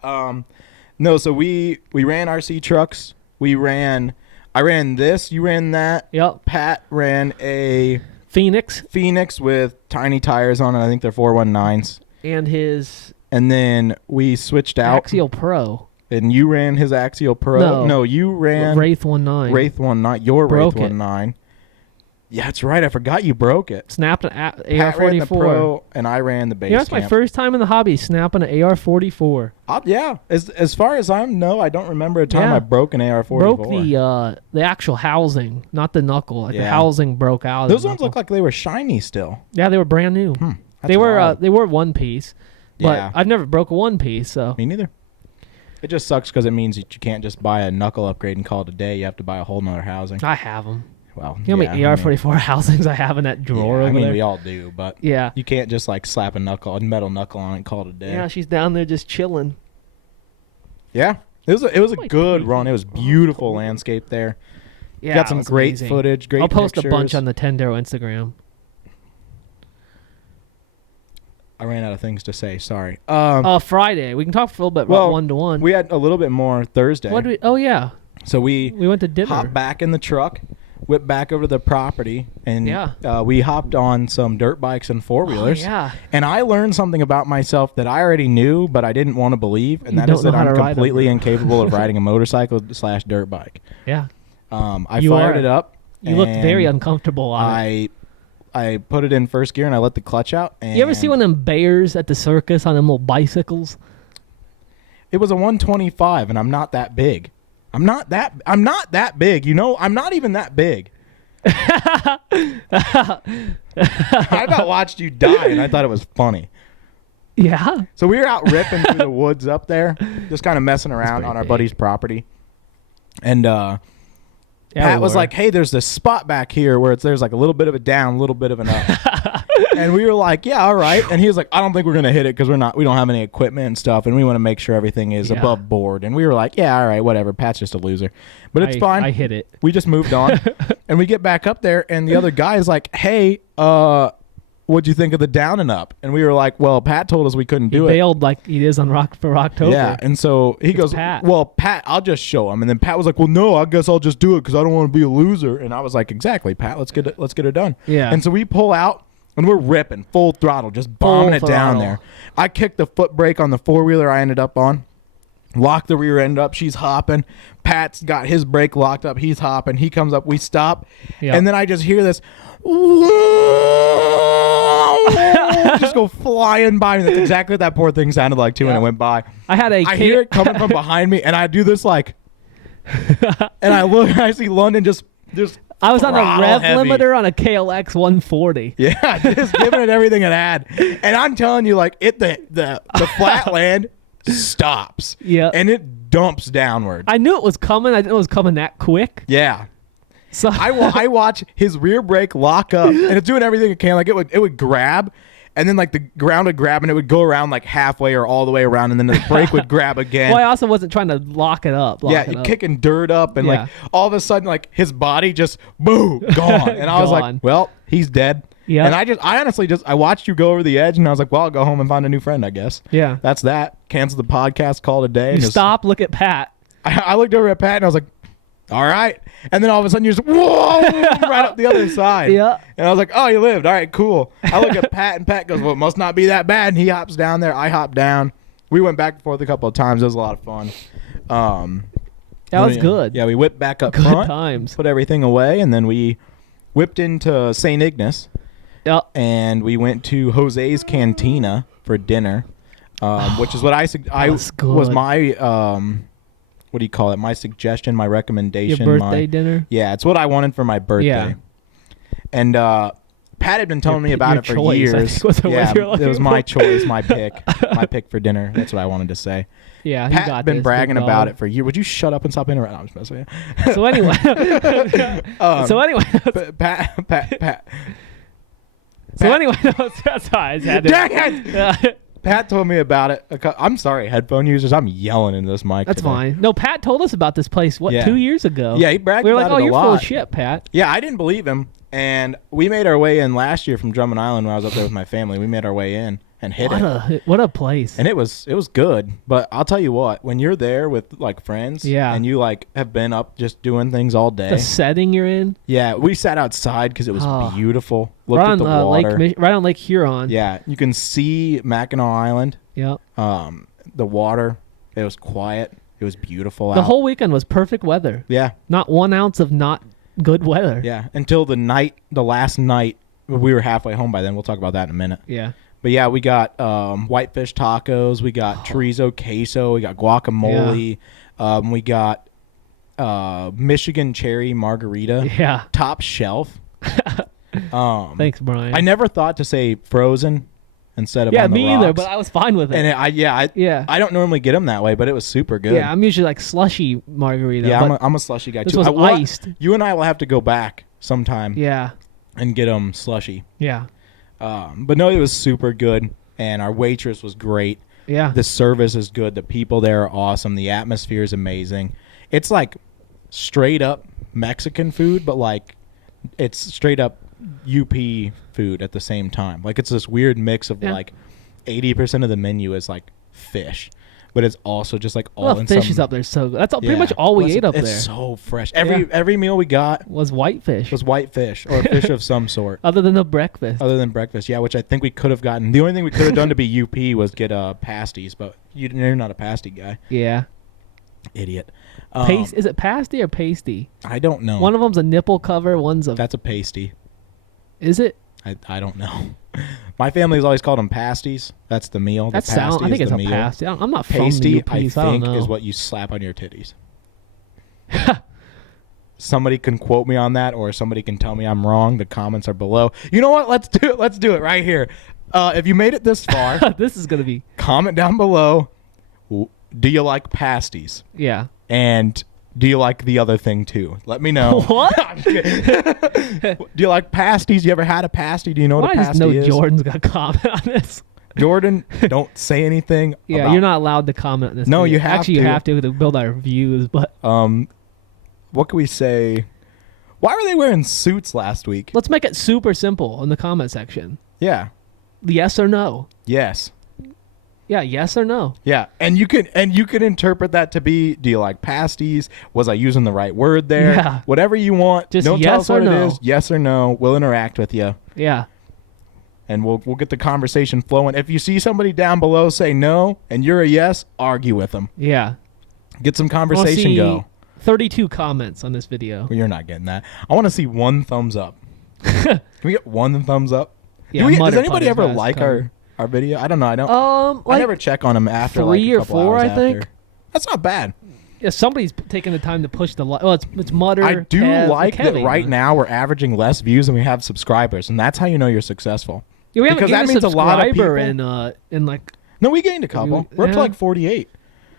no, so we ran RC trucks. I ran this, you ran that. Yep. Pat ran a Phoenix Phoenix with tiny tires on it. I think they're 419s. and his And then we switched out. Axial Pro. And you ran his Axial Pro. No. You ran Wraith 19. Wraith 19, your Broke Wraith it. 19. Yeah, that's right. I forgot you broke it. Snapped an Pat ran the AR-44. Pro, and I ran the base. Yeah, that's my camp. first time in the hobby snapping an AR-44. Yeah, as far as I know, I don't remember a time Yeah. I broke an AR-44. Broke the actual housing, not the knuckle. Like the Yeah. housing broke out. of Those the ones knuckle. look like they were shiny still. Yeah, they were brand new. That's They wild. were one piece, but Yeah. I've never broke a one piece. So Me neither. It just sucks because it means that you can't just buy a knuckle upgrade and call it a day. You have to buy a whole nother housing. I have them. Well, You know how many AR-44 housings I have in that drawer over there? we all do, but Yeah. you can't just like slap a metal knuckle on it and call it a day. Yeah, she's down there just chilling. Yeah. It was a Like good 3 run. It was feet. beautiful landscape there. Yeah, Got some it was great amazing. footage, great I'll post pictures. a bunch on the Tendero Instagram. I ran out of things to say. Sorry. Friday. We can talk for a little bit well, about one-to-one. we had a little bit more Thursday. What do we? Oh yeah, So we we went to dinner. hopped back in the truck, whipped back over to the property, and Yeah. we hopped on some dirt bikes and four-wheelers. yeah. And I learned something about myself that I already knew, but I didn't want to believe, and You that is don't that know how I'm to ride 'em. completely incapable of riding a motorcycle / dirt bike. Yeah. I You fired are. it up. You looked very and uncomfortable on it. I put it in first gear and I let the clutch out. And You ever see one of them bears at the circus on them little bicycles? It was a 125, and I'm not that big. I'm not that big. You know, I'm not even that big. I about watched you die, and I thought it was funny. Yeah. So we were out ripping through the woods up there, just kind of messing around pretty on our big. buddy's property. And Yeah, Pat we was were. like, "Hey, there's this spot back here where there's like a little bit of a down, a little bit of an up." And we were like, "Yeah, all right." And he was like, "I don't think we're gonna hit it because we don't have any equipment and stuff, and we want to make sure everything is Yeah. above board." And we were like, "Yeah, all right, whatever. Pat's just a loser, but it's I fine." hit it. We just moved on, and we get back up there, and the other guy is like, "Hey, what'd you think of the down and up?" And we were like, "Well, Pat told us we couldn't He do it." bailed like he is on Rock for October. Yeah, and so he goes, Pat. "Well, Pat, I'll just show him." And then Pat was like, "Well, no, I guess I'll just do it because I don't want to be a loser." And I was like, "Exactly, Pat. Let's get it done." Yeah. And so we pull out, and we're ripping full throttle, just bombing it down throttle. there. I kicked the foot brake on the four-wheeler I ended up on, locked the rear end up. She's hopping. Pat's got his brake locked up. He's hopping. He comes up. We stop, Yep. and then I just hear this. Just go flying by me. That's exactly what that poor thing sounded like too when Yeah. it went by. I had a I hear it coming from behind me, and I do this like, and I look, and I see London just I was on the throttle rev heavy. limiter on a KLX 140. Yeah, just giving it everything it had. And I'm telling you, like, the flatland stops. Yeah. And it dumps downward. I knew it was coming. I didn't know it was coming that quick. Yeah. So I watch his rear brake lock up, and it's doing everything it can. Like, it would grab, and then, like, the ground would grab, and it would go around, like, halfway or all the way around, and then the brake would grab again. well, I also wasn't trying to lock it up. Yeah, kicking dirt up, and Yeah. like all of a sudden, like his body just boom gone, and I was like, Gone. "Well, he's dead." Yeah. And I honestly I watched you go over the edge, and I was like, "Well, I'll go home and find a new friend, I guess." Yeah. That's that. Cancel the podcast, call it a day. You and just- stop, look at Pat. I looked over at Pat, and I was like, "All right," and then all of a sudden you just whoa right up the other side. Yeah. And I was like, "Oh, you lived. All right, cool." I look at Pat, and Pat goes, "Well, it must not be that bad." And he hops down there. I hop down. We went back and forth a couple of times. It was a lot of fun. That was yeah. good. Yeah, we whipped back up Good front, times. put everything away, and then we whipped into St. Ignace, Yep. and we went to Jose's Cantina for dinner, which is what I was good. was my what do you call it? My suggestion, my recommendation. Your birthday my, dinner. Yeah, it's what I wanted for my birthday. Yeah. And Pat had been telling me about your it for choice, I years. think was the word Yeah, you were it was looking my for. choice, my pick for dinner. That's what I wanted to say. Yeah, you Pat got had been this, bragging big about dog. it for years. Would you shut up and stop interrupting? No, I'm just messing with you. So anyway, Pat. so anyway, that's how I had to. Dang it! Pat told me about it. I'm sorry, headphone users. I'm yelling into this mic. That's today. fine. No, Pat told us about this place. What, Yeah. 2 years ago? Yeah, he bragged We were about like, it "Oh, a you're full lot. of shit, Pat." Yeah, I didn't believe him, and we made our way in last year from Drummond Island when I was up there with my family. We made our way in and hit it. What a place. And it was good, but I'll tell you what, when you're there with like friends, Yeah. and you like have been up just doing things all day, The setting you're in, yeah, we sat outside because it was Oh. beautiful. Looked right at the on water, right on Lake Huron. yeah, you can see Mackinac Island, Yep. the water. It was quiet. It was beautiful. The out. whole weekend was perfect weather. yeah, Not 1 ounce of not good weather. yeah, until the last night. We were halfway home by then. We'll talk about that in a minute. Yeah. But yeah, we got whitefish tacos, we got chorizo queso, we got guacamole, we got Michigan cherry margarita, Yeah. top shelf. Thanks, Brian. I never thought to say frozen instead of Yeah, on the me either, rocks. but I was fine with it. And Yeah. I don't normally get them that way, but it was super good. Yeah, I'm usually like slushy margarita. Yeah, but I'm a slushy guy this too. was I want- iced. You and I will have to go back sometime Yeah. and get them slushy. Yeah. But no, it was super good, and our waitress was great. Yeah. The service is good. The people there are awesome. The atmosphere is amazing. It's like straight up Mexican food, but like it's straight up UP food at the same time. Like it's this weird mix of like 80% of the menu is like fish, but it's also just like all in fish some, is up there so good. That's pretty much all we ate up there. It's so fresh. Every meal we got was whitefish. was white fish or fish of some sort. Other than the breakfast. Other than breakfast, yeah, which I think we could have gotten. The only thing we could have done to be UP was get pasties, but you're not a pasty guy. Yeah. Idiot. Is it pasty or pasty? I don't know. One of them's a nipple cover. One's a. That's a pasty. Is it? I don't know. My family's always called them pasties. That's the meal. That sounds. I think it's a pasty. I'm not pasty. From the UP, I don't think know. is what you slap on your titties. Somebody can quote me on that, or somebody can tell me I'm wrong. The comments are below. You know what? Let's do it. Let's do it right here. If you made it this far, this is gonna be. Comment down below. Do you like pasties? Yeah. And do you like the other thing too? Let me know. What? Do you like pasties? You ever had a pasty? Do you know what a I pasty just know is? Jordan's got to comment on this. Jordan, don't say anything. Yeah, about, you're not allowed to comment on this. No, video. you have Actually, to. you have to build our views. But what can we say? Why were they wearing suits last week? let's make it super simple in the comment section. Yeah. Yes or no? Yes. Yeah, yes or no? Yeah, and you can interpret that to be: do you like pasties? Was I using the right word there? Yeah. Whatever you want. Just don't tell yes us what or it no. is. Yes or no. We'll interact with you, Yeah. and we'll get the conversation flowing. If you see somebody down below say no, and you're a yes, argue with them. Yeah. Get some I wanna conversation see go. 32 comments on this video. Well, you're not getting that. I want to see one thumbs up. Can we get one thumbs up? Yeah, Does Mutter anybody Putter's ever got us like covered. our video? I don't know. I don't. I Like never check on them after 3 like a or couple 4, hours I think. after. That's not bad. Yeah, somebody's taking the time to push the well, it's Mutter. I do Kev, like that Kevin. right now we're averaging less views than we have subscribers, and that's how you know you're successful. Yeah, we haven't because gained that means a lot of subscriber people- in like. No, we gained a couple. We're up to Yeah. like 48.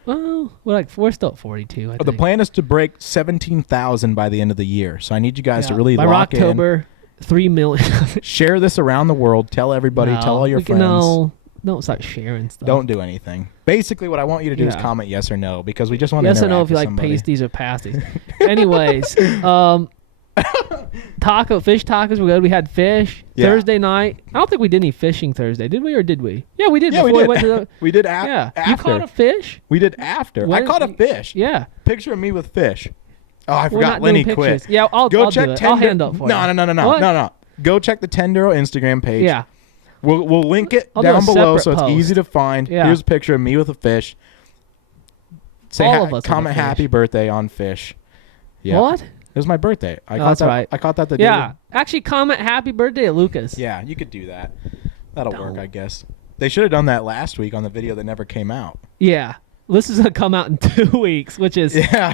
Well, we're still at 42. I The think. plan is to break 17,000 by the end of the year, so I need you guys to Yeah, really by lock October, 3 million. in. Share this around the world. Tell everybody. No, Tell all your we can- friends. No, don't start sharing stuff. Don't do anything. Basically, what I want you to do is Yeah. comment yes or no, because we just want Yes to or no interact if you with like somebody. pasties or pasties. Anyways, fish tacos were good. We had fish Yeah. Thursday night. I don't think we did any fishing Thursday, did we? Or did we? Yeah, we did. Yeah, we before did. went to the, We did yeah, after. you caught a fish. We did after. When- I caught a fish. Yeah, Picture of me with fish. Oh, I we're forgot. not Lenny doing quit. pictures. Yeah, I'll Go do check it. I'll Tender. hand up for you. No. What? Go check the Tendero Instagram page. Yeah, We'll link it I'll do a down below separate so it's post. easy to find. Yeah. Here's a picture of me with a fish. Say All of us with a comment fish. happy birthday on fish. Yeah. What? It was my birthday. I Oh, caught that's that. right. I caught that the day. Yeah, actually, comment happy birthday to Lucas. Yeah, you could do that. That'll work, No. I guess. They should have done that last week on the video that never came out. Yeah. This is gonna come out in 2 weeks, which is Yeah.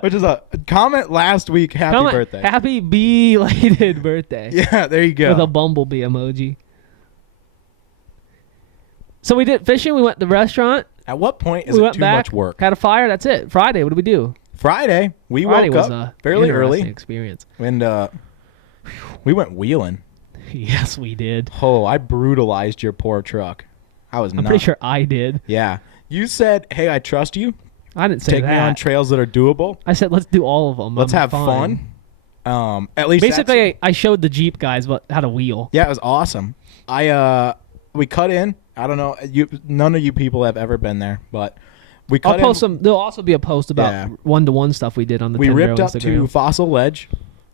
Which is a comment last week. Happy comment, birthday. happy belated birthday. Yeah, there you go. With a bumblebee emoji. So we did fishing. We went to the restaurant. At what point is we it went too back, much work? had a fire. That's it. Friday. What did we do? Friday, we Friday woke was up a fairly interesting early, experience. and we went wheeling. Yes, we did. Oh, I brutalized your poor truck. I was I'm not. pretty sure I did. Yeah. You said, hey, I trust you. I didn't say Take that. me on trails that are doable. I said let's do all of them. Let's I'm have fine. fun. At least Basically, I showed the Jeep guys how to wheel. yeah, it was awesome. We cut in. I don't know. None of you people have ever been there, but we cut I'll post in. some. There'll also be a post about Yeah. one-to-one stuff we did on the. We Tendero ripped up Instagram. to Fossil Ledge,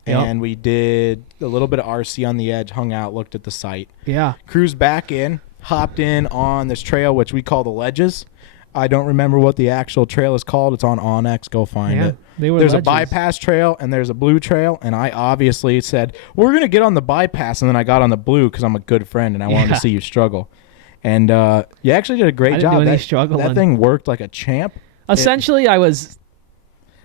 Yep. and we did a little bit of RC on the edge, hung out, looked at the site. Yeah. Cruised back in, hopped in on this trail, which we call the Ledges. I don't remember what the actual trail is called. It's on Onyx. Go find Yeah, it. they were There's ledges. a bypass trail and there's a blue trail, and I obviously said, we're going to get on the bypass, and then I got on the blue because I'm a good friend and I wanted Yeah. to see you struggle. And you actually did a great I didn't job. do any That struggling. thing worked like a champ. Essentially, I was.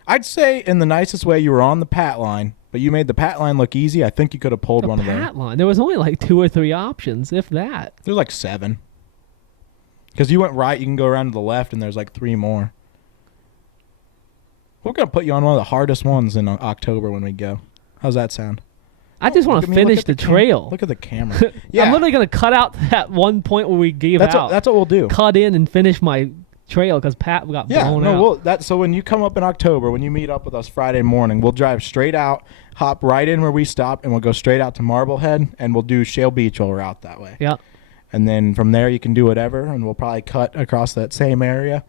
I'd say in the nicest way you were on the pat line, but you made the pat line look easy. I think you could have pulled The one of them. pat line. There was only like 2 or 3 options, if that. There's like 7. Because you went right, you can go around to the left, and there's like 3 more. We're going to put you on one of the hardest ones in October when we go. How's that sound? I just want Look to at me, look finish at the cam- trail. Look at the camera. Yeah, I'm literally gonna cut out that one point where we gave out. that's what we'll do. Cut in and finish my trail because Pat got Yeah, blown no, out. so when you come up in October, when you meet up with us Friday morning, we'll drive straight out, hop right in where we stopped, and we'll go straight out to Marblehead, and we'll do Shale Beach while we're out that way. Yeah. And then from there you can do whatever, and we'll probably cut across that same area.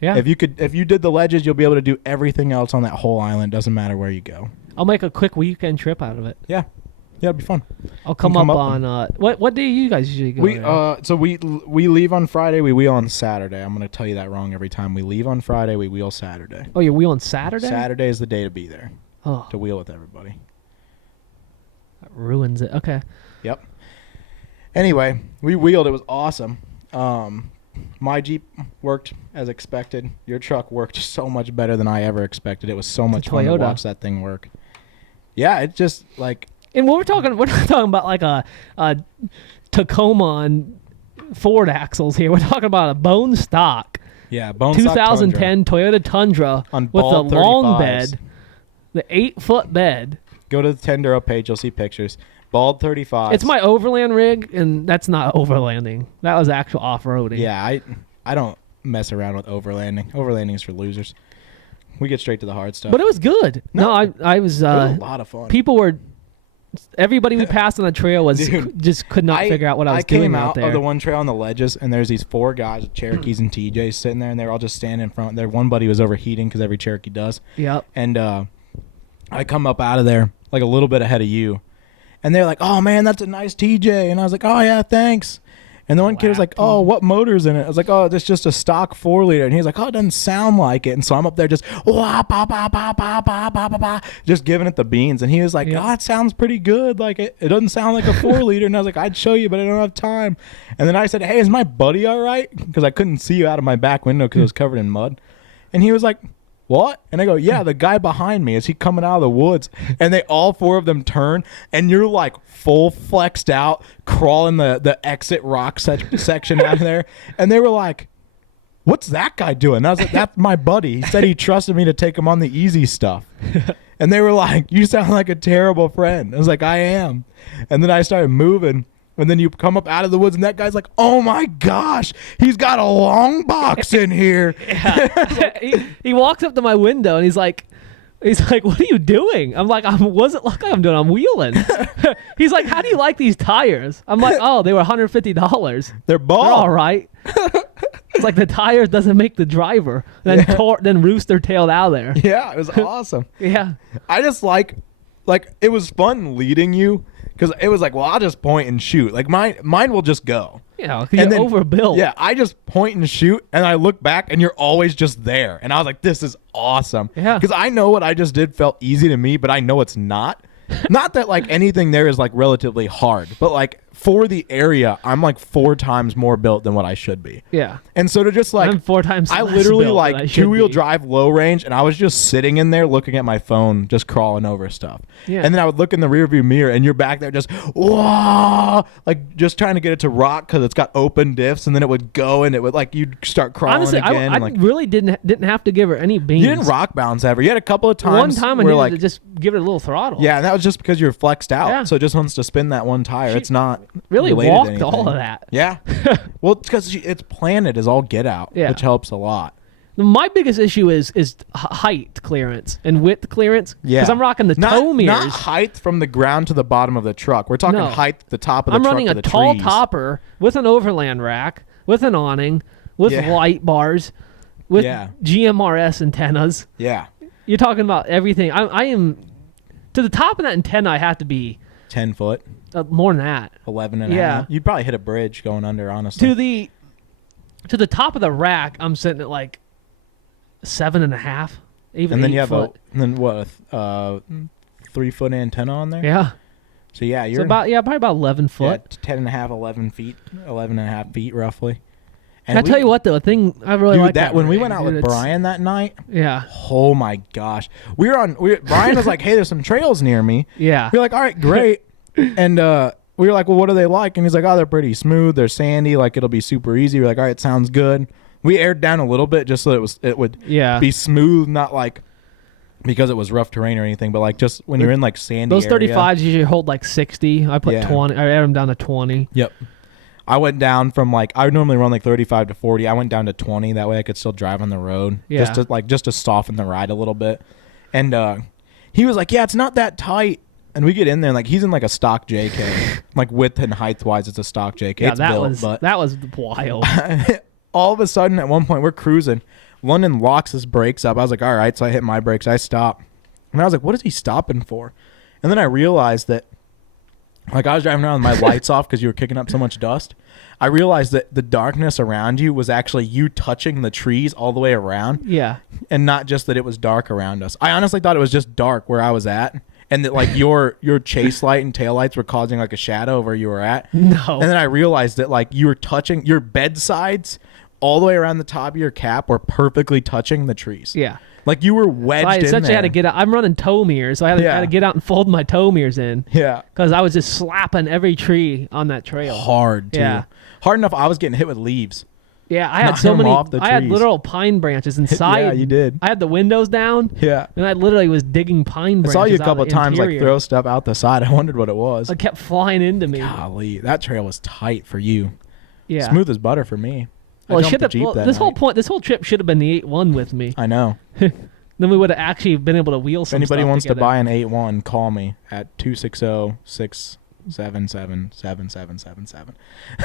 Yeah. If you did the ledges, you'll be able to do everything else on that whole island. Doesn't matter where you go. I'll make a quick weekend trip out of it. Yeah, it'd be fun. I'll come come up up on what day you guys usually go? there? So we leave on Friday. We wheel on Saturday. I'm gonna tell you that wrong every time. We leave on Friday. We wheel Saturday. Oh, you're wheeling Saturday? Saturday is the day to be there Oh, to wheel with everybody. that ruins it. Okay. Yep. Anyway, we wheeled. It was awesome. My Jeep worked as expected. Your truck worked so much better than I ever expected. It was so much fun to Toyota. watch that thing work. Yeah, it just like And we're not talking about like a Tacoma on Ford axles here. We're talking about a bone stock bone stock 2010 Toyota Tundra On with a bald long 35s. bed, the 8-foot bed. Go to the Tendero page. You'll see pictures. Bald 35. It's my overland rig, and that's not overlanding. That was actual off-roading. Yeah, I don't mess around with overlanding. Overlanding is for losers. We get straight to the hard stuff. But it was good. No, I was. It was a lot of fun. People were. Everybody we passed on the trail was Dude, just could not figure out what I was came doing out out there. of the one trail on the ledges, and there's these 4 guys with Cherokees and TJs sitting there, and they were all just standing in front. Their one buddy was overheating because every Cherokee does. Yep. And I come up out of there like a little bit ahead of you, and they're like, "Oh man, that's a nice TJ," and I was like, "Oh yeah, thanks." And the one kid was like, "Oh, what motor's in it?" I was like, "Oh, it's just a stock 4-liter." And he's like, "Oh, it doesn't sound like it." And so I'm up there just wah, ba, ba, ba, ba, ba, ba, ba, ba, just giving it the beans. And he was like, Yeah. "Oh, it sounds pretty good. Like it doesn't sound like a 4-liter." And I was like, "I'd show you, but I don't have time." And then I said, "Hey, is my buddy all right?" Because I couldn't see you out of my back window because it was covered in mud. And he was like, "What?" And I go, "Yeah, the guy behind me, is he coming out of the woods?" And they all 4 of them turn, and you're like full flexed out, crawling the exit rock section out of there. And they were like, "What's that guy doing?" And I was like, "That's my buddy. He said he trusted me to take him on the easy stuff." And they were like, "You sound like a terrible friend." I was like, "I am." And then I started moving. And then you come up out of the woods, and that guy's like, "Oh my gosh, he's got a long box in here." he walks up to my window and he's like, "What are you doing?" I'm like, "Wasn't like I'm doing. I'm wheeling." He's like, "How do you like these tires?" I'm like, "Oh, they were $150. They're bald. They're all right." It's like the tires doesn't make the driver. Then then rooster tailed out of there. Yeah, it was awesome. Yeah. I just like it was fun leading you because it was like, well, I'll just point and shoot. Like mine will just go. You know, 'cause you're overbuilt. Yeah, I just point and shoot, and I look back, and you're always just there. And I was like, this is awesome. Yeah. Because I know what I just did felt easy to me, but I know it's not. Not that like anything there is like relatively hard, but like for the area, I'm like 4 times more built than what I should be. Yeah. And so to just like I'm 4 times I less literally built than I like should 2-wheel be. drive low range, and I was just sitting in there looking at my phone, just crawling over stuff. Yeah. And then I would look in the rearview mirror, and you're back there just whoa, like just trying to get it to rock because it's got open diffs, and then it would go, and it would like you'd start crawling Honestly, again. I and, like, really didn't have to give her any beans. you didn't rock bounce ever. You had a couple of times. One time I where, needed like, to just give it a little throttle. yeah, and that was just because you're flexed out, Yeah. so it just wants to spin that one tire. She It's not really related to walked all anything. of that. Yeah, well, it's because it's planted as all get out, Yeah. which helps a lot. My biggest issue is height clearance and width clearance. Yeah, Because I'm rocking the not, toe mirrors. Not height from the ground to the bottom of the truck. We're talking No. height at the top of the I'm truck running to a the tall trees. topper with an overland rack, with an awning, with Yeah. light bars, with Yeah. GMRS antennas. Yeah, You're talking about everything. I am to the top of that antenna. I have to be 10 foot, more than that. 11 and a Yeah. half. You'd probably hit a bridge going under, honestly. To the top of the rack, I'm sitting at like 7.5, even and then 8 you have foot. a 3-foot antenna on there. Yeah. So yeah, So you're probably about 11 foot. 10 and a half, 11 feet, 11 and a half feet roughly. Can I tell you what though? A thing I really dude, like that when we rig, went out dude, with it's- Brian that night. Yeah. Oh my gosh, Brian was like, "Hey, there's some trails near me." Yeah. We're like, "All right, great," and we were like, "Well, what are they like?" And he's like, "Oh, they're pretty smooth. They're sandy. Like it'll be super easy." We're like, "All right, sounds good." We aired down a little bit just so it would Yeah. be smooth, not like because it was rough terrain or anything, but like just when you're in like sandy Those area. 35s usually hold like 60. I put Yeah. 20. I add them down to 20. Yep. I went down from like I would normally run like 35 to 40. I went down to 20. That way I could still drive on the road. Yeah. Just to soften the ride a little bit. And he was like, "Yeah, it's not that tight." And we get in there and like he's in like a stock JK, like width and height wise, it's a stock JK. Yeah, It's that built, was but that was wild. all of a sudden at one point we're cruising. London locks his brakes up. I was like, all right. So I hit my brakes. I stop. And I was like, what is he stopping for? And then I realized that, like, I was driving around with my lights off because you were kicking up so much dust. I realized that the darkness around you was actually you touching the trees all the way around. Yeah. And not just that it was dark around us. I honestly thought it was just dark where I was at. And that, like, your chase light and tail lights were causing, like, a shadow where you were at. No. And then I realized that, like, you were touching your bedsides all the way around the top of your cap were perfectly touching the trees. Yeah. Like you were wedged So I in essentially there. had to get out. I'm running tow mirrors, so I had to get out and fold my tow mirrors in. Yeah. Because I was just slapping every tree on that trail. Hard, too. Yeah. Hard enough I was getting hit with leaves. Yeah, I had Knocking so them many. off the I had trees. literal pine branches inside. Yeah, you did. I had the windows down, Yeah. and I literally was digging pine I branches. saw you a out couple of the times like interior. throw stuff out the side. I wondered what it was. It kept flying into me. Golly, that trail was tight for you. Yeah. Smooth as butter for me. Well, I it jumped should the have. Jeep Well, that this whole night. this whole trip should have been the 8-1 with me. I know. Then we would have actually been able to wheel If some anybody stuff wants together. to buy an 8-1, call me at 260-677-7777. I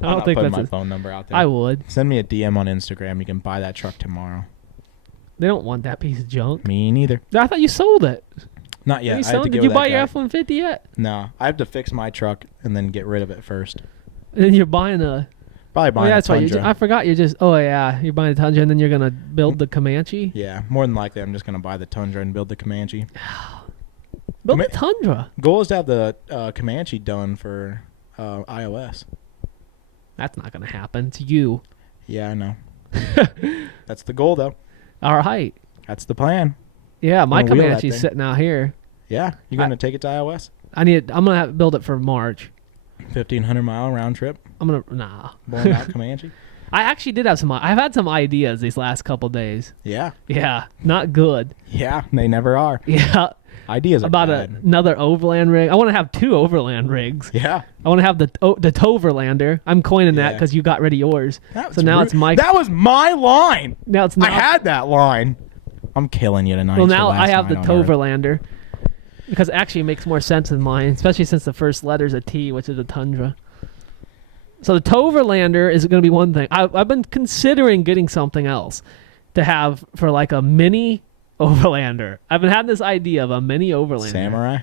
don't think putting that's my a, phone number out there. I would. Send me a DM on Instagram. You can buy that truck tomorrow. They don't want that piece of junk. Me neither. I thought you sold it. Not yet. You I have sold to it? give Did you that buy guy- your F-150 yet? No, I have to fix my truck and then get rid of it first. And then you're buying a. Probably Oh, buying yeah, a that's right. Tundra. I forgot. You're just. Oh yeah, you're buying a Tundra, and then you're gonna build the Comanche. Yeah, more than likely I'm just going to buy the Tundra and build the Comanche. Build Ma- the Tundra. Goal is to have the Comanche done for iOS. That's not gonna happen. It's you. Yeah, I know. That's the goal, though. All right. That's the plan. Yeah, my Gonna wheel that Comanche's thing. sitting out here. Yeah, you going to take it to iOS? I'm gonna have to build it for March. 1,500-mile round trip, Nah. blown out Comanche. I actually did have some. I've had some ideas these last couple days. Yeah, Yeah, not good. yeah, they never are. Yeah, Ideas are about bad. another overland rig. I want to have 2 overland rigs. Yeah, I want to have the Toverlander. I'm coining that Yeah. because you got rid of yours. that was So now rude. it's my. That was my line. Now it's not. I had that line. I'm killing you tonight. Well, It's your now last I have the line on Earth. Toverlander because it actually makes more sense than mine, especially since the first letter's a T, which is a Tundra. So the Toverlander is going to be one thing. I've been considering getting something else to have for like a mini Overlander. I've been having this idea of a mini Overlander. Samurai.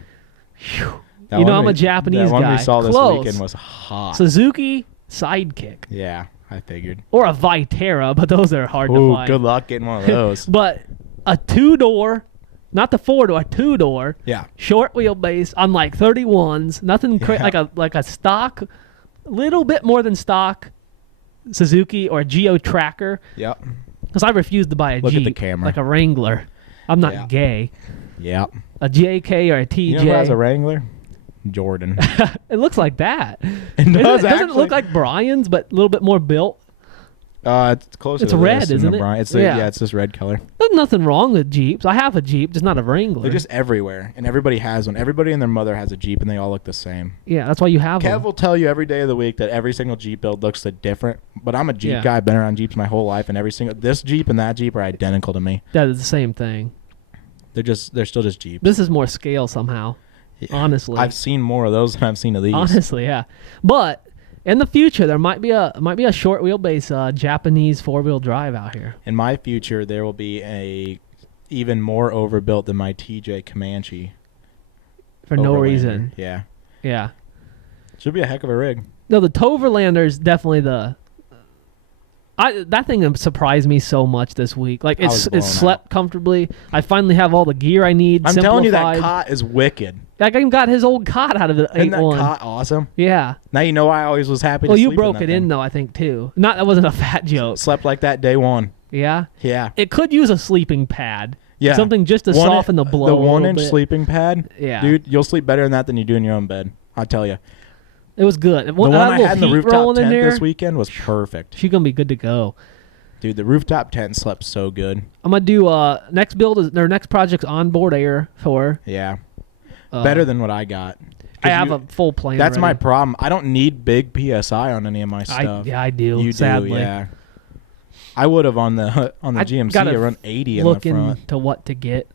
Phew. That You know one I'm a we- Japanese that one guy. we saw this Close. weekend was hot. Suzuki Sidekick Yeah, I figured. or a Vitara, but those are hard to Ooh, find. good luck getting one of those. But a 2-door, not the 4-door, a 2-door. Yeah. Short wheelbase on like 31s, nothing Yeah. like a stock, little bit more than stock Suzuki or Geo Tracker. Yep. Because I refuse to buy a Look at Jeep the camera. like a Wrangler. I'm not Yeah. gay. Yep. A JK or a TJ. You know who has a Wrangler? Jordan. It looks like that. It does Doesn't it actually. look like Brian's, but a little bit more built? It's closer. It's to red, this than isn't the it? Bryant. It's Yeah. it's this red color. There's nothing wrong with Jeeps. I have a Jeep, just not a Wrangler. They're just everywhere, and everybody has one. Everybody and their mother has a Jeep, and they all look the same. yeah, that's why you have Kev them. will tell you every day of the week that every single Jeep build looks different. But I'm a Jeep Yeah. guy. I've been around Jeeps my whole life, and this Jeep and that Jeep are identical to me. That is the same thing. They're still just Jeeps. This is more scale somehow. Yeah. Honestly. I've seen more of those than I've seen of these. Honestly, yeah. But in the future, there might be a short wheelbase Japanese 4-wheel drive out here. In my future, there will be a even more overbuilt than my TJ Comanche. For no Overlander. reason. Yeah. Yeah. Should be a heck of a rig. No, the Toverlander is definitely that thing surprised me so much this week. Like I was it blown slept comfortably. I finally have all the gear I need. I'm telling you, that simplified. cot is wicked. Like I even got his old cot out of the Isn't that 8-1. cot awesome? Yeah. Now you know why I always was happy Well, to you sleep broke in it that in thing. though, I think too. That wasn't a fat joke. Slept like that day one. Yeah. Yeah. It could use a sleeping pad. Yeah. Something just to One- soften the blow. The a little 1-inch bit. sleeping pad. Yeah. Dude, you'll sleep better in that than you do in your own bed. I tell you. It was good. The one I had in the rooftop rolling in tent there, this weekend was perfect. she's gonna be good to go. Dude, the rooftop tent slept so good. I'm gonna do next build is their next project's onboard air for. Yeah. Better than what I got. I have a full plan. That's my ready. problem. I don't need big PSI on any of my stuff. I do. You sadly. do, yeah. I would have on the GMC run 80 in the front. Looking to what to get.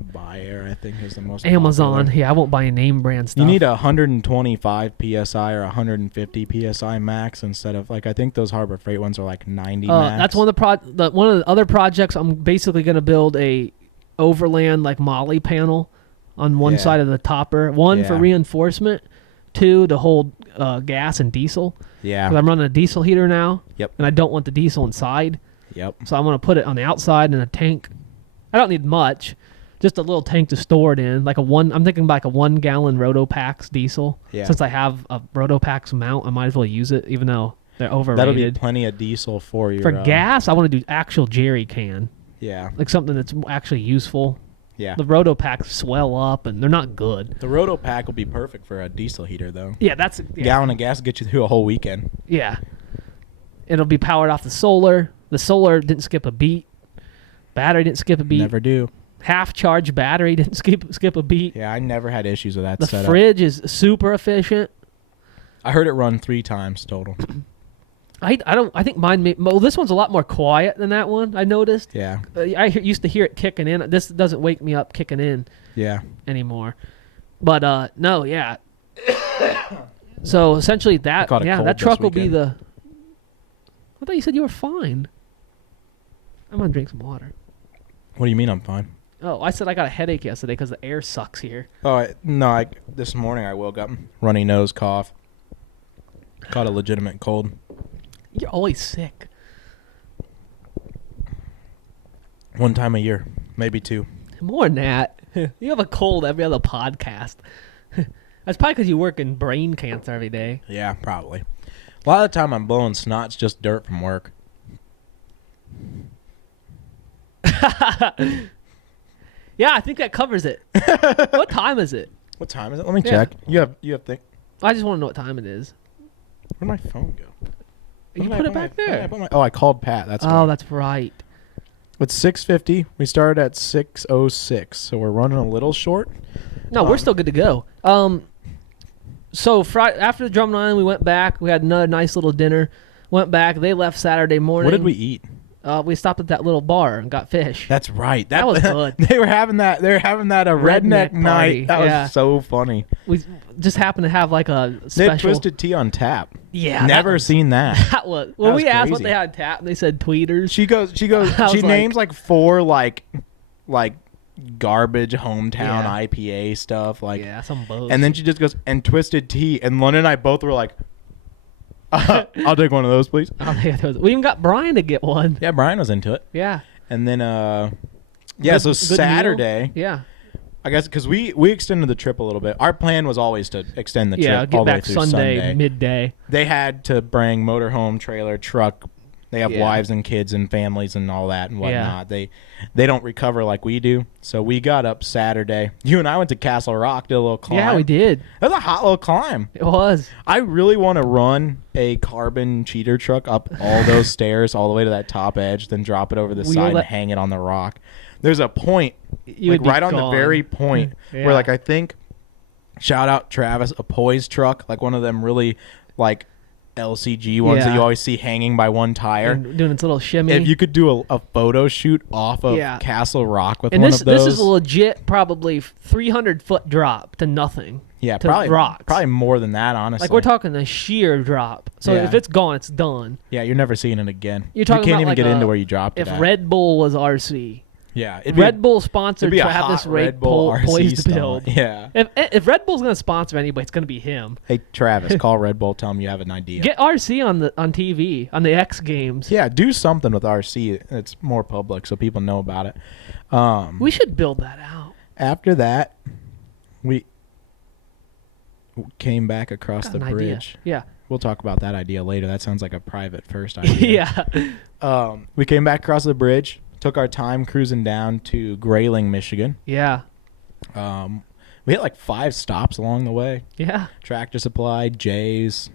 Buy Air, I think, is the most Amazon. popular. Yeah, I won't buy a name brand stuff. You need 125 PSI or 150 PSI max instead of, like, I think those Harbor Freight ones are like 90 max. That's one of the other projects. I'm basically going to build a overland like Molly panel on one side of the topper. One for reinforcement, two to hold gas and diesel. Yeah. 'Cause I'm running a diesel heater now. Yep. And I don't want the diesel inside. Yep. So I'm going to put it on the outside in a tank. I don't need much. Just a little tank to store it in, I'm thinking like a 1 gallon Rotopax diesel. Yeah. Since I have a Rotopax mount, I might as well use it, even though they're overrated. That'll be plenty of diesel for your... For gas, I want to do actual jerry can, Yeah. like something that's actually useful. Yeah. The Rotopax swell up, and they're not good. The Rotopack will be perfect for a diesel heater, though. Yeah, that's Gallon of gas will get you through a whole weekend. Yeah. It'll be powered off the solar. The solar didn't skip a beat. Battery didn't skip a beat. Never do. Half charge battery didn't skip a beat. Yeah, I never had issues with that The setup. fridge is super efficient. I heard it run 3 times total. I think mine. Well, this one's a lot more quiet than that one. I noticed. Yeah. Used to hear it kicking in. This doesn't wake me up kicking in Yeah. anymore. But no, yeah. So essentially that caught a cold that truck this will be weekend. the. I thought you said you were fine. I'm gonna drink some water. What do you mean I'm fine? Oh, I said I got a headache yesterday because the air sucks here. Oh, no. This morning I woke up, runny nose, cough. Caught a legitimate cold. You're always sick. One time a year. Maybe 2. More than that. You have a cold every other podcast. That's probably because you work in brain cancer every day. Yeah, probably. A lot of the time I'm blowing snot's just dirt from work. Yeah, I think that covers it. What time is it? What time is it? Let me Yeah. check. You have think. I just want to know what time it is. Where'd my phone go? You put it back there. I called Pat. That's Oh, why. that's right. It's 6:50. We started at 6:06, so we're running a little short. No, we're still good to go. So Friday after the Drummond Island, we went back. We had another nice little dinner. Went back. They left Saturday morning. What did we eat? We stopped at that little bar and got fish. That's right. That was good. They were having that. They were having that a redneck Redneck party, night. That yeah. was so funny. We just happened to have like a They special. had Twisted Tea on tap. Yeah, Never seen that. That was. Well, was we asked what crazy. they had tap, and they said tweeters. She goes. I She was names like 4 like garbage hometown Yeah. IPA stuff like. Yeah, some bullshit. And then she just goes and Twisted Tea, and London and I both were like, "I'll take one of those, please." We even got Brian to get one. Yeah, Brian was into it. Yeah. And then so Good meal. Saturday, Yeah. I guess because we extended the trip a little bit. Our plan was always to extend the Yeah, trip get all the way back through Sunday midday. They had to bring motorhome, trailer, truck. They have Yeah. wives and kids and families and all that and whatnot. They don't recover like we do. So we got up Saturday. You and I went to Castle Rock, did a little climb. Yeah, we did. That was a hot little climb. It was. I really want to run a carbon cheater truck up all those stairs all the way to that top edge, then drop it over the We side were and hang it on the rock. There's a point, You like would be right on the gone. very point, Yeah. where like I think, shout out Travis, a poise truck, like one of them really like LCG ones that Yeah. you always see hanging by one tire. And doing its little shimmy. If you could do a photo shoot off of Yeah. Castle Rock with and one this of those, this is a legit probably 300-foot drop to nothing. yeah, to probably rocks. probably more than that, honestly. Like we're talking a sheer drop. So Yeah. if it's gone, it's done. Yeah, you're never seeing it again. You're talking you can't about even like get a- into where you dropped If it at. Red Bull was RC, Yeah, it'd be Red Bull sponsored it'd be a Travis hot Red Bull RC Poised style. Build. Yeah. If Red Bull's gonna sponsor anybody, it's gonna be him. Hey Travis, call Red Bull. Tell them you have an idea. Get RC on TV on the X Games. Yeah, do something with RC. It's more public, so people know about it. We should build that out. After that, we came back across Got the an idea. bridge. Yeah. We'll talk about that idea later. That sounds like a private first idea. Yeah. We came back across the bridge. Took our time cruising down to Grayling, Michigan. Yeah. We hit like 5 stops along the way. Yeah. Tractor Supply, Jay's,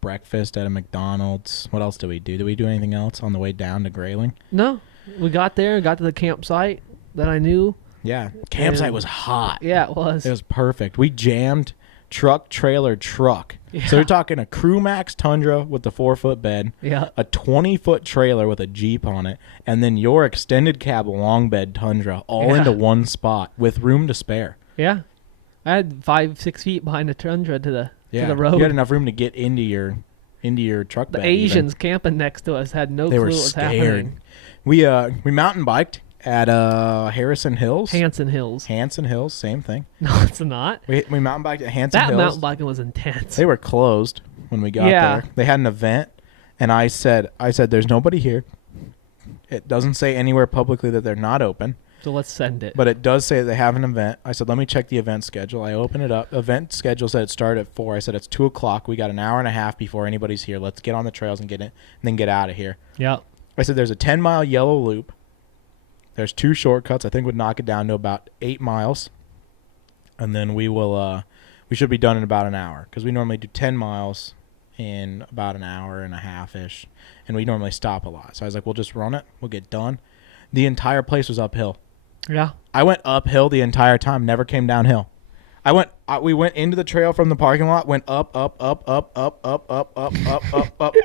breakfast at a McDonald's. What else did we do? Did we do anything else on the way down to Grayling? No, we got there, got to the campsite that I knew. Yeah, campsite And- was hot. Yeah, it was. It was perfect. We jammed truck, trailer, truck. Yeah. So you're talking a Crew Max Tundra with the 4-foot bed, Yeah. a 20-foot trailer with a Jeep on it, and then your extended cab long bed Tundra all Yeah. into one spot with room to spare. Yeah. I had 5-6 feet behind the Tundra to the road. You had enough room to get into your truck The bed. even. Asians camping next to us had no They clue were what was scared. happening. We mountain biked at Harrison Hills. Hanson Hills. Hanson Hills, same thing. No, it's not. We mountain biked at Hanson That Hills. mountain biking was intense. They were closed when we got Yeah. there. They had an event, and I said, there's nobody here. It doesn't say anywhere publicly that they're not open, So let's send it. but it does say that they have an event. I said, let me check the event schedule. I opened it up. Event schedule said it started at 4. I said, it's 2 o'clock. We got an hour and a half before anybody's here. Let's get on the trails and get it, and then get out of here. Yeah. I said, there's a 10-mile yellow loop. There's 2 shortcuts. I think would knock it down to about 8 miles. And then we should be done in about an hour because we normally do 10 miles in about an hour and a half-ish. And we normally stop a lot. So I was like, we'll just run it. We'll get done. The entire place was uphill. Yeah. I went uphill the entire time, never came downhill. We went into the trail from the parking lot, went up,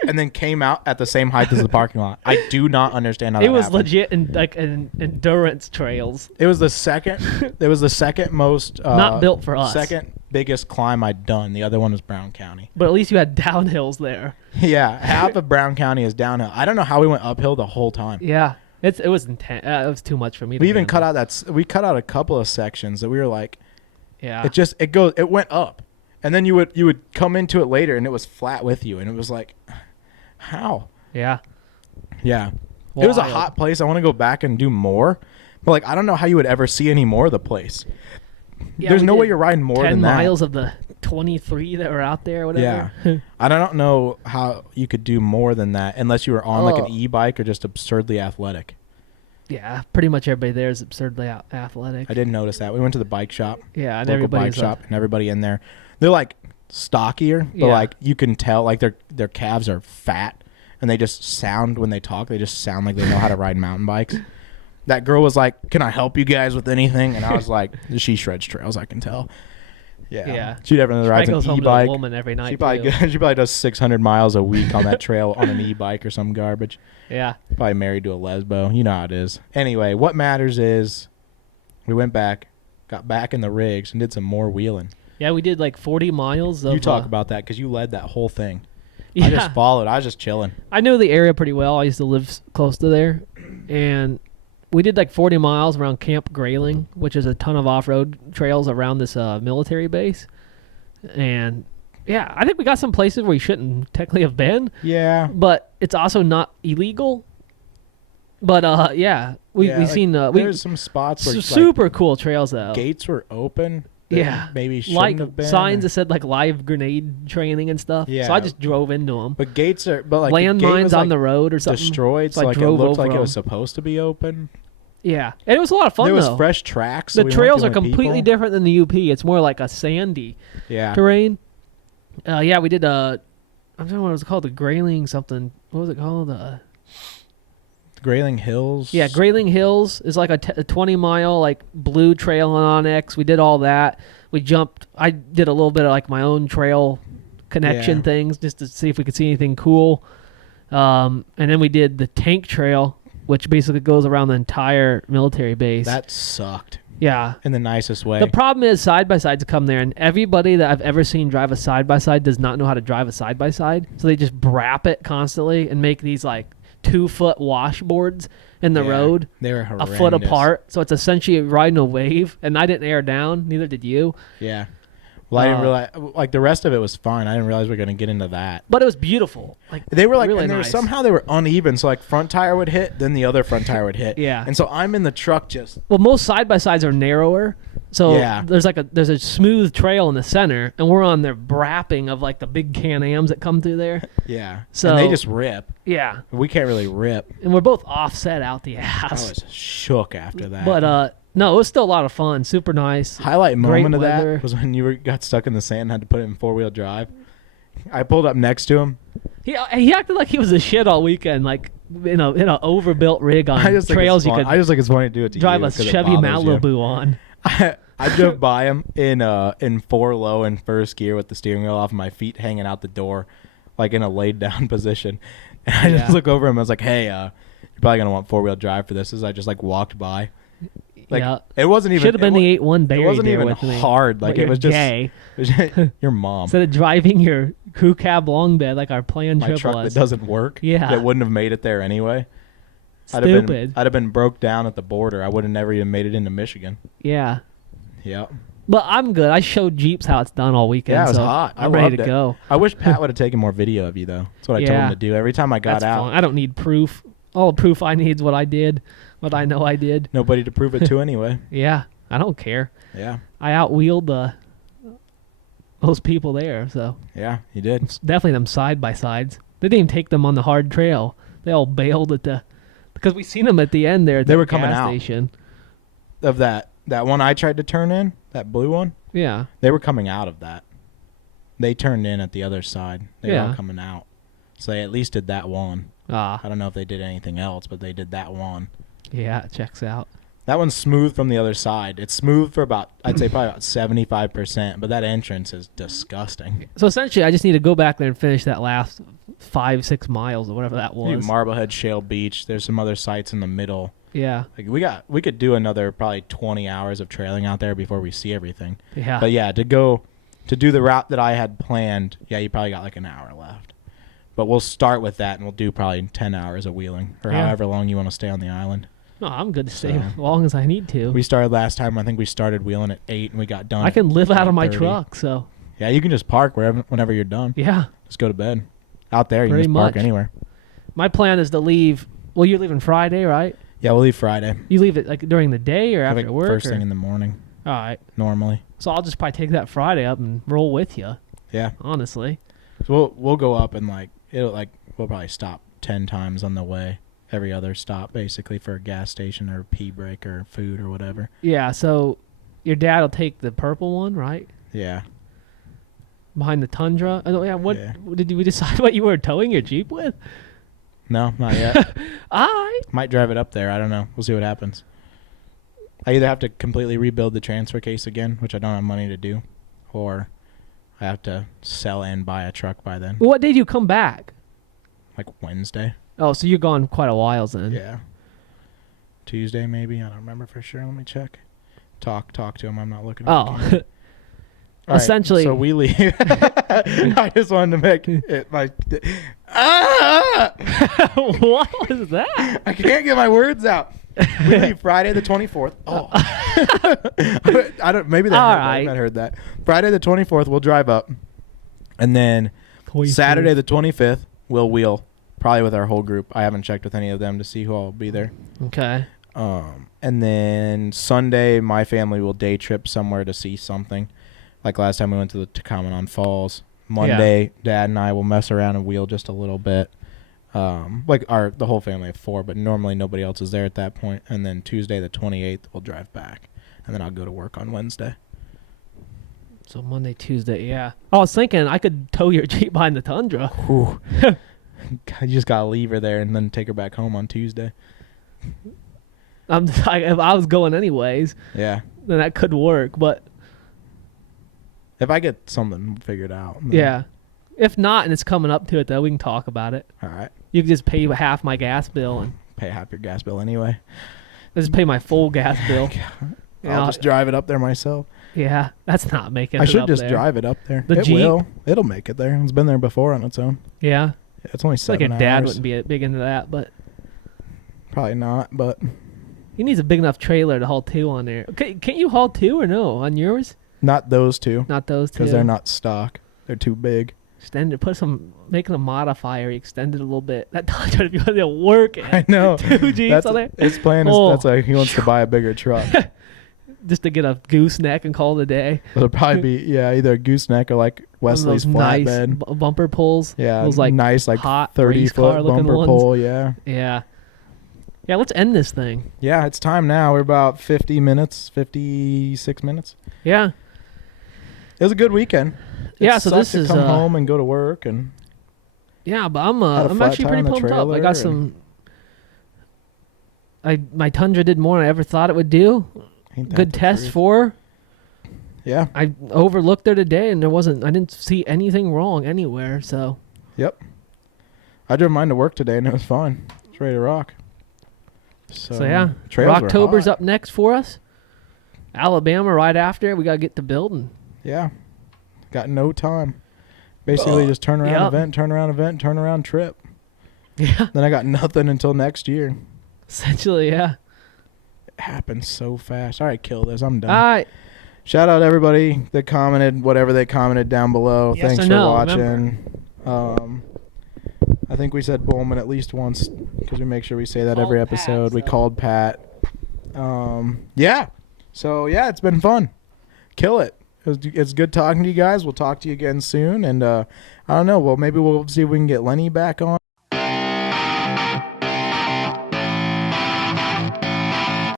and then came out at the same height as the parking lot. I do not understand how It that was happened. legit an endurance trails. It was the second. It was the second most. Not built for us. Second biggest climb I'd done. The other one was Brown County. But at least you had downhills there. Yeah, half of Brown County is downhill. I don't know how we went uphill the whole time. Yeah. It was intense. It was too much for me. We to even handle. cut out we cut out a couple of sections that we were like, Yeah. it went up, and then you would come into it later and it was flat with you, and it was like, how? Yeah. Yeah, it was a Wild. hot place. I want to go back and do more, but like I don't know how you would ever see any more of the place. Yeah, There's we no way did you're riding more 10 than that. miles of the 23 that were out there, or whatever. Yeah. I don't know how you could do more than that unless you were on like an Oh. e-bike or just absurdly athletic. Yeah, pretty much everybody there is absurdly athletic. I didn't notice that. We went to the bike shop, Yeah, and local bike everybody's shop, and everybody in there, they're like stockier, but Yeah. like you can tell like their calves are fat, and they just sound when they talk. They just sound like they know how to ride mountain bikes. That girl was like, "Can I help you guys with anything?" And I was like, "She shreds trails, I can tell." Yeah, Yeah. She definitely rides Probably an goes home to e-bike. a woman every night. She probably too. she probably does 600 miles a week on that trail on an e-bike or some garbage. Yeah. Probably married to a lesbo. You know how it is. Anyway, what matters is we went back, got back in the rigs, and did some more wheeling. Yeah, we did like 40 miles of. You talk about that because you led that whole thing. Yeah. I just followed. I was just chilling. I know the area pretty well. I used to live close to there, and we did like 40 miles around Camp Grayling, which is a ton of off-road trails around this military base. And yeah, I think we got some places where we shouldn't technically have been, Yeah. but it's also not illegal. But yeah, we like, seen there's some spots where super cool trails though. gates were open. that Yeah, Maybe shouldn't like have been. signs that said like live grenade training and stuff. Yeah. So I just drove into them. But gates are. But like the gate Landmines was, on like, the road or something. destroyed. So I So like it drove looked like over it was 'em. supposed to be open. Yeah, and it was a lot of fun There was though. fresh tracks. so The we weren't trails are dealing with completely people. different than the UP. It's more like a sandy Yeah. terrain. Yeah, we did I'm don't know what it was called, the Grayling something. What was it called? Grayling Hills. Yeah, Grayling Hills is like a 20-mile like blue trail on Onyx. We did all that. We jumped. I did a little bit of like my own trail connection Yeah. things just to see if we could see anything cool. And then we did the tank trail, which basically goes around the entire military base. That sucked yeah. in the nicest way. The problem is side-by-sides come there, and everybody that I've ever seen drive a side-by-side does not know how to drive a side-by-side. So they just brap it constantly and make these like 2-foot washboards in the Yeah, road They were a horrendous. foot apart. So it's essentially riding a wave, and I didn't air down. Neither did you. Yeah. Well, I didn't realize. Like the rest of it was fine. I didn't realize we were gonna get into that. But it was beautiful. Like They were like, really and they were nice. somehow they were uneven. So like front tire would hit, then the other front tire would hit. Yeah. And so I'm in the truck just. Well, most side-by-sides are narrower. So Yeah. there's a smooth trail in the center, and we're on there brapping of like the big Can-Ams that come through there. Yeah. So- and they just rip. Yeah. We can't really rip. And we're both offset out the I ass. was shook after that. But no, it was still a lot of fun. Super nice. highlight great moment of weather. that was when you got stuck in the sand and had to put it in 4-wheel drive. I pulled up next to him. He acted like he was a shit all weekend, like in a overbuilt rig on trails you could I just think it's funny to do it to drive you a 'cause it Chevy bothers you. Malibu on. I drove by him in 4 low in first gear with the steering wheel off, and my feet hanging out the door, like in a laid down position. And I just look over him. I was like, "Hey, you're probably gonna want 4-wheel drive for this." As I just like walked by, like it wasn't even. Should have been the 8-1 Barry. It wasn't there even with me. hard. Like it was just gay. your mom. Instead of driving your crew cab long bed like our planned My trip truck was. that doesn't work. Yeah. That wouldn't have made it there anyway. Stupid. I'd have been broke down at the border. I would have never even made it into Michigan. Yeah. Yep. But I'm good. I showed Jeeps how it's done all weekend. Yeah, it was so hot. I'm ready loved to it. go. I wish Pat would have taken more video of you, though. That's what I told him to do. Every time I got That's out, fine. I don't need proof. All the proof I need is what I did, what I know I did. nobody to prove it to anyway. Yeah, I don't care. Yeah. I outwheeled those people there, so Yeah, you did. it's definitely them side by sides. They didn't even take them on the hard trail. They all bailed because we seen them at the end there. At They the were coming gas out. station. Of that one I tried to turn in, that blue one, Yeah. they were coming out of that. They turned in at the other side. They were all Yeah. coming out. So they at least did that one. I Ah. don't know if they did anything else, but they did that one. Yeah. It checks out. That one's smooth from the other side. It's smooth for about, I'd say probably about 75%, but that entrance is disgusting. So essentially, I just need to go back there and finish that last 5-6 miles or whatever that You was. Marblehead Shale Beach. There's some other sites in the middle. Yeah. Like we could do another probably 20 hours of trailing out there before we see everything. Yeah. But yeah, to do the route that I had planned, yeah, you probably got like an hour left. But we'll start with that, and we'll do probably 10 hours of wheeling, or Yeah. however long you want to stay on the island. No, I'm good to stay So- as long as I need to. We started last time. I think we started wheeling at 8, and we got done. I can live out of my 8:30. truck, so Yeah, you can just park whenever you're done. yeah. Just go to bed. Out there, you can Pretty just park much. anywhere. My plan is to leave. Well, you're leaving Friday, right? Yeah, we'll leave Friday. You leave it like during the day or after Like work? first or? thing in the morning, All right. normally. So I'll just probably take that Friday up and roll with you. Yeah. Honestly. So we'll go up and we'll probably stop 10 times on the way. Every other stop basically for a gas station or pee break or food or whatever. Yeah. So your dad will take the purple one, right? Yeah. Behind the Tundra. Oh, yeah. What Yeah. did we decide what you were towing your Jeep with? No, not yet. All right. Might drive it up there. I don't know. We'll see what happens. I either have to completely rebuild the transfer case again, which I don't have money to do, or I have to sell and buy a truck by then. Well, what day do you come back? Like Wednesday. Oh, so you're gone quite a while then. Yeah. Tuesday maybe. I don't remember for sure. Let me check. Talk to him. I'm not looking. At the camera. Oh. All right, Essentially- so we leave. I just wanted to make it like. Ah! What was that? I can't get my words out. We leave Friday the 24th. Oh, I don't. Maybe they All heard, right. not heard that. Friday the 24th, we'll drive up, and then Saturday the 25th, we'll wheel. Probably with our whole group. I haven't checked with any of them to see who all will be there. Okay. And then Sunday, my family will day trip somewhere to see something. Like last time we went to the Tacamanon Falls. Monday, Dad and I will mess around and wheel just a little bit. The whole family of 4, but normally nobody else is there at that point. And then Tuesday the 28th, we'll drive back. And then I'll go to work on Wednesday. So Monday, Tuesday, yeah. I was thinking I could tow your Jeep behind the Tundra. Whew. You just got to leave her there and then take her back home on Tuesday. If I was going anyways, Yeah. then that could work. But If I get something figured out. then- yeah, if not, and it's coming up to it though, we can talk about it. All right. You can just pay half my gas bill and Pay half your gas bill anyway. just pay my full gas bill. You I'll know, just drive it up there myself. yeah, that's not making. I it should up just there. drive it up there. The It Jeep? will. It'll make it there. It's been there before on its own. Yeah, It's only it's like 7 your dad hours. wouldn't be big into that, but Probably not, but he needs a big enough trailer to haul 2 on there. Okay, can't you haul 2 or no on yours? not those two Not those 2. because they're not stock. They're too big. Extend it. Make it a modifier. Extend it a little bit. That Tundra will work. I know. 2 Jeeps That's on there. his plan. Oh. That's why he wants to buy a bigger truck. Just to get a gooseneck and call it a day. It'll probably be either a gooseneck or like One of Wesley's those nice flatbed. bumper pulls. Yeah, Those like nice like hot 30 race car foot looking bumper ones. pole. Yeah, Yeah. Yeah, let's end this thing. yeah. It's time now. We're about 56 minutes. Yeah. It was a good weekend. Yeah, so sucked this to is come home and go to work and yeah, but Had a I'm flat actually tire pretty on the pumped up. I trailer got and- some. My Tundra did more than I ever thought it would do. ain't that Good the test truth? for. Yeah. I overlooked there today, and I didn't see anything wrong anywhere. So Yep. I drove mine to work today and it was fine. It's ready to rock. So, yeah, trails were October's hot. up next for us. Alabama right after. We gotta get to building. Yeah. Got no time. Basically just turn around Yep. event, turn around event, turn around trip. Yeah, Then I got nothing until next year. essentially, yeah. It happens so fast. All right, kill this. I'm done. All right. Shout out everybody that commented, whatever they commented down below. Yes Thanks or for no, watching. I think we said Bowman at least once because we make sure we say that every Called Pat, episode. We so. called Pat. Yeah. So, yeah, it's been fun. Kill it. It's good talking to you guys. We'll talk to you again soon. And I don't know. Well, maybe we'll see if we can get Lenny back on.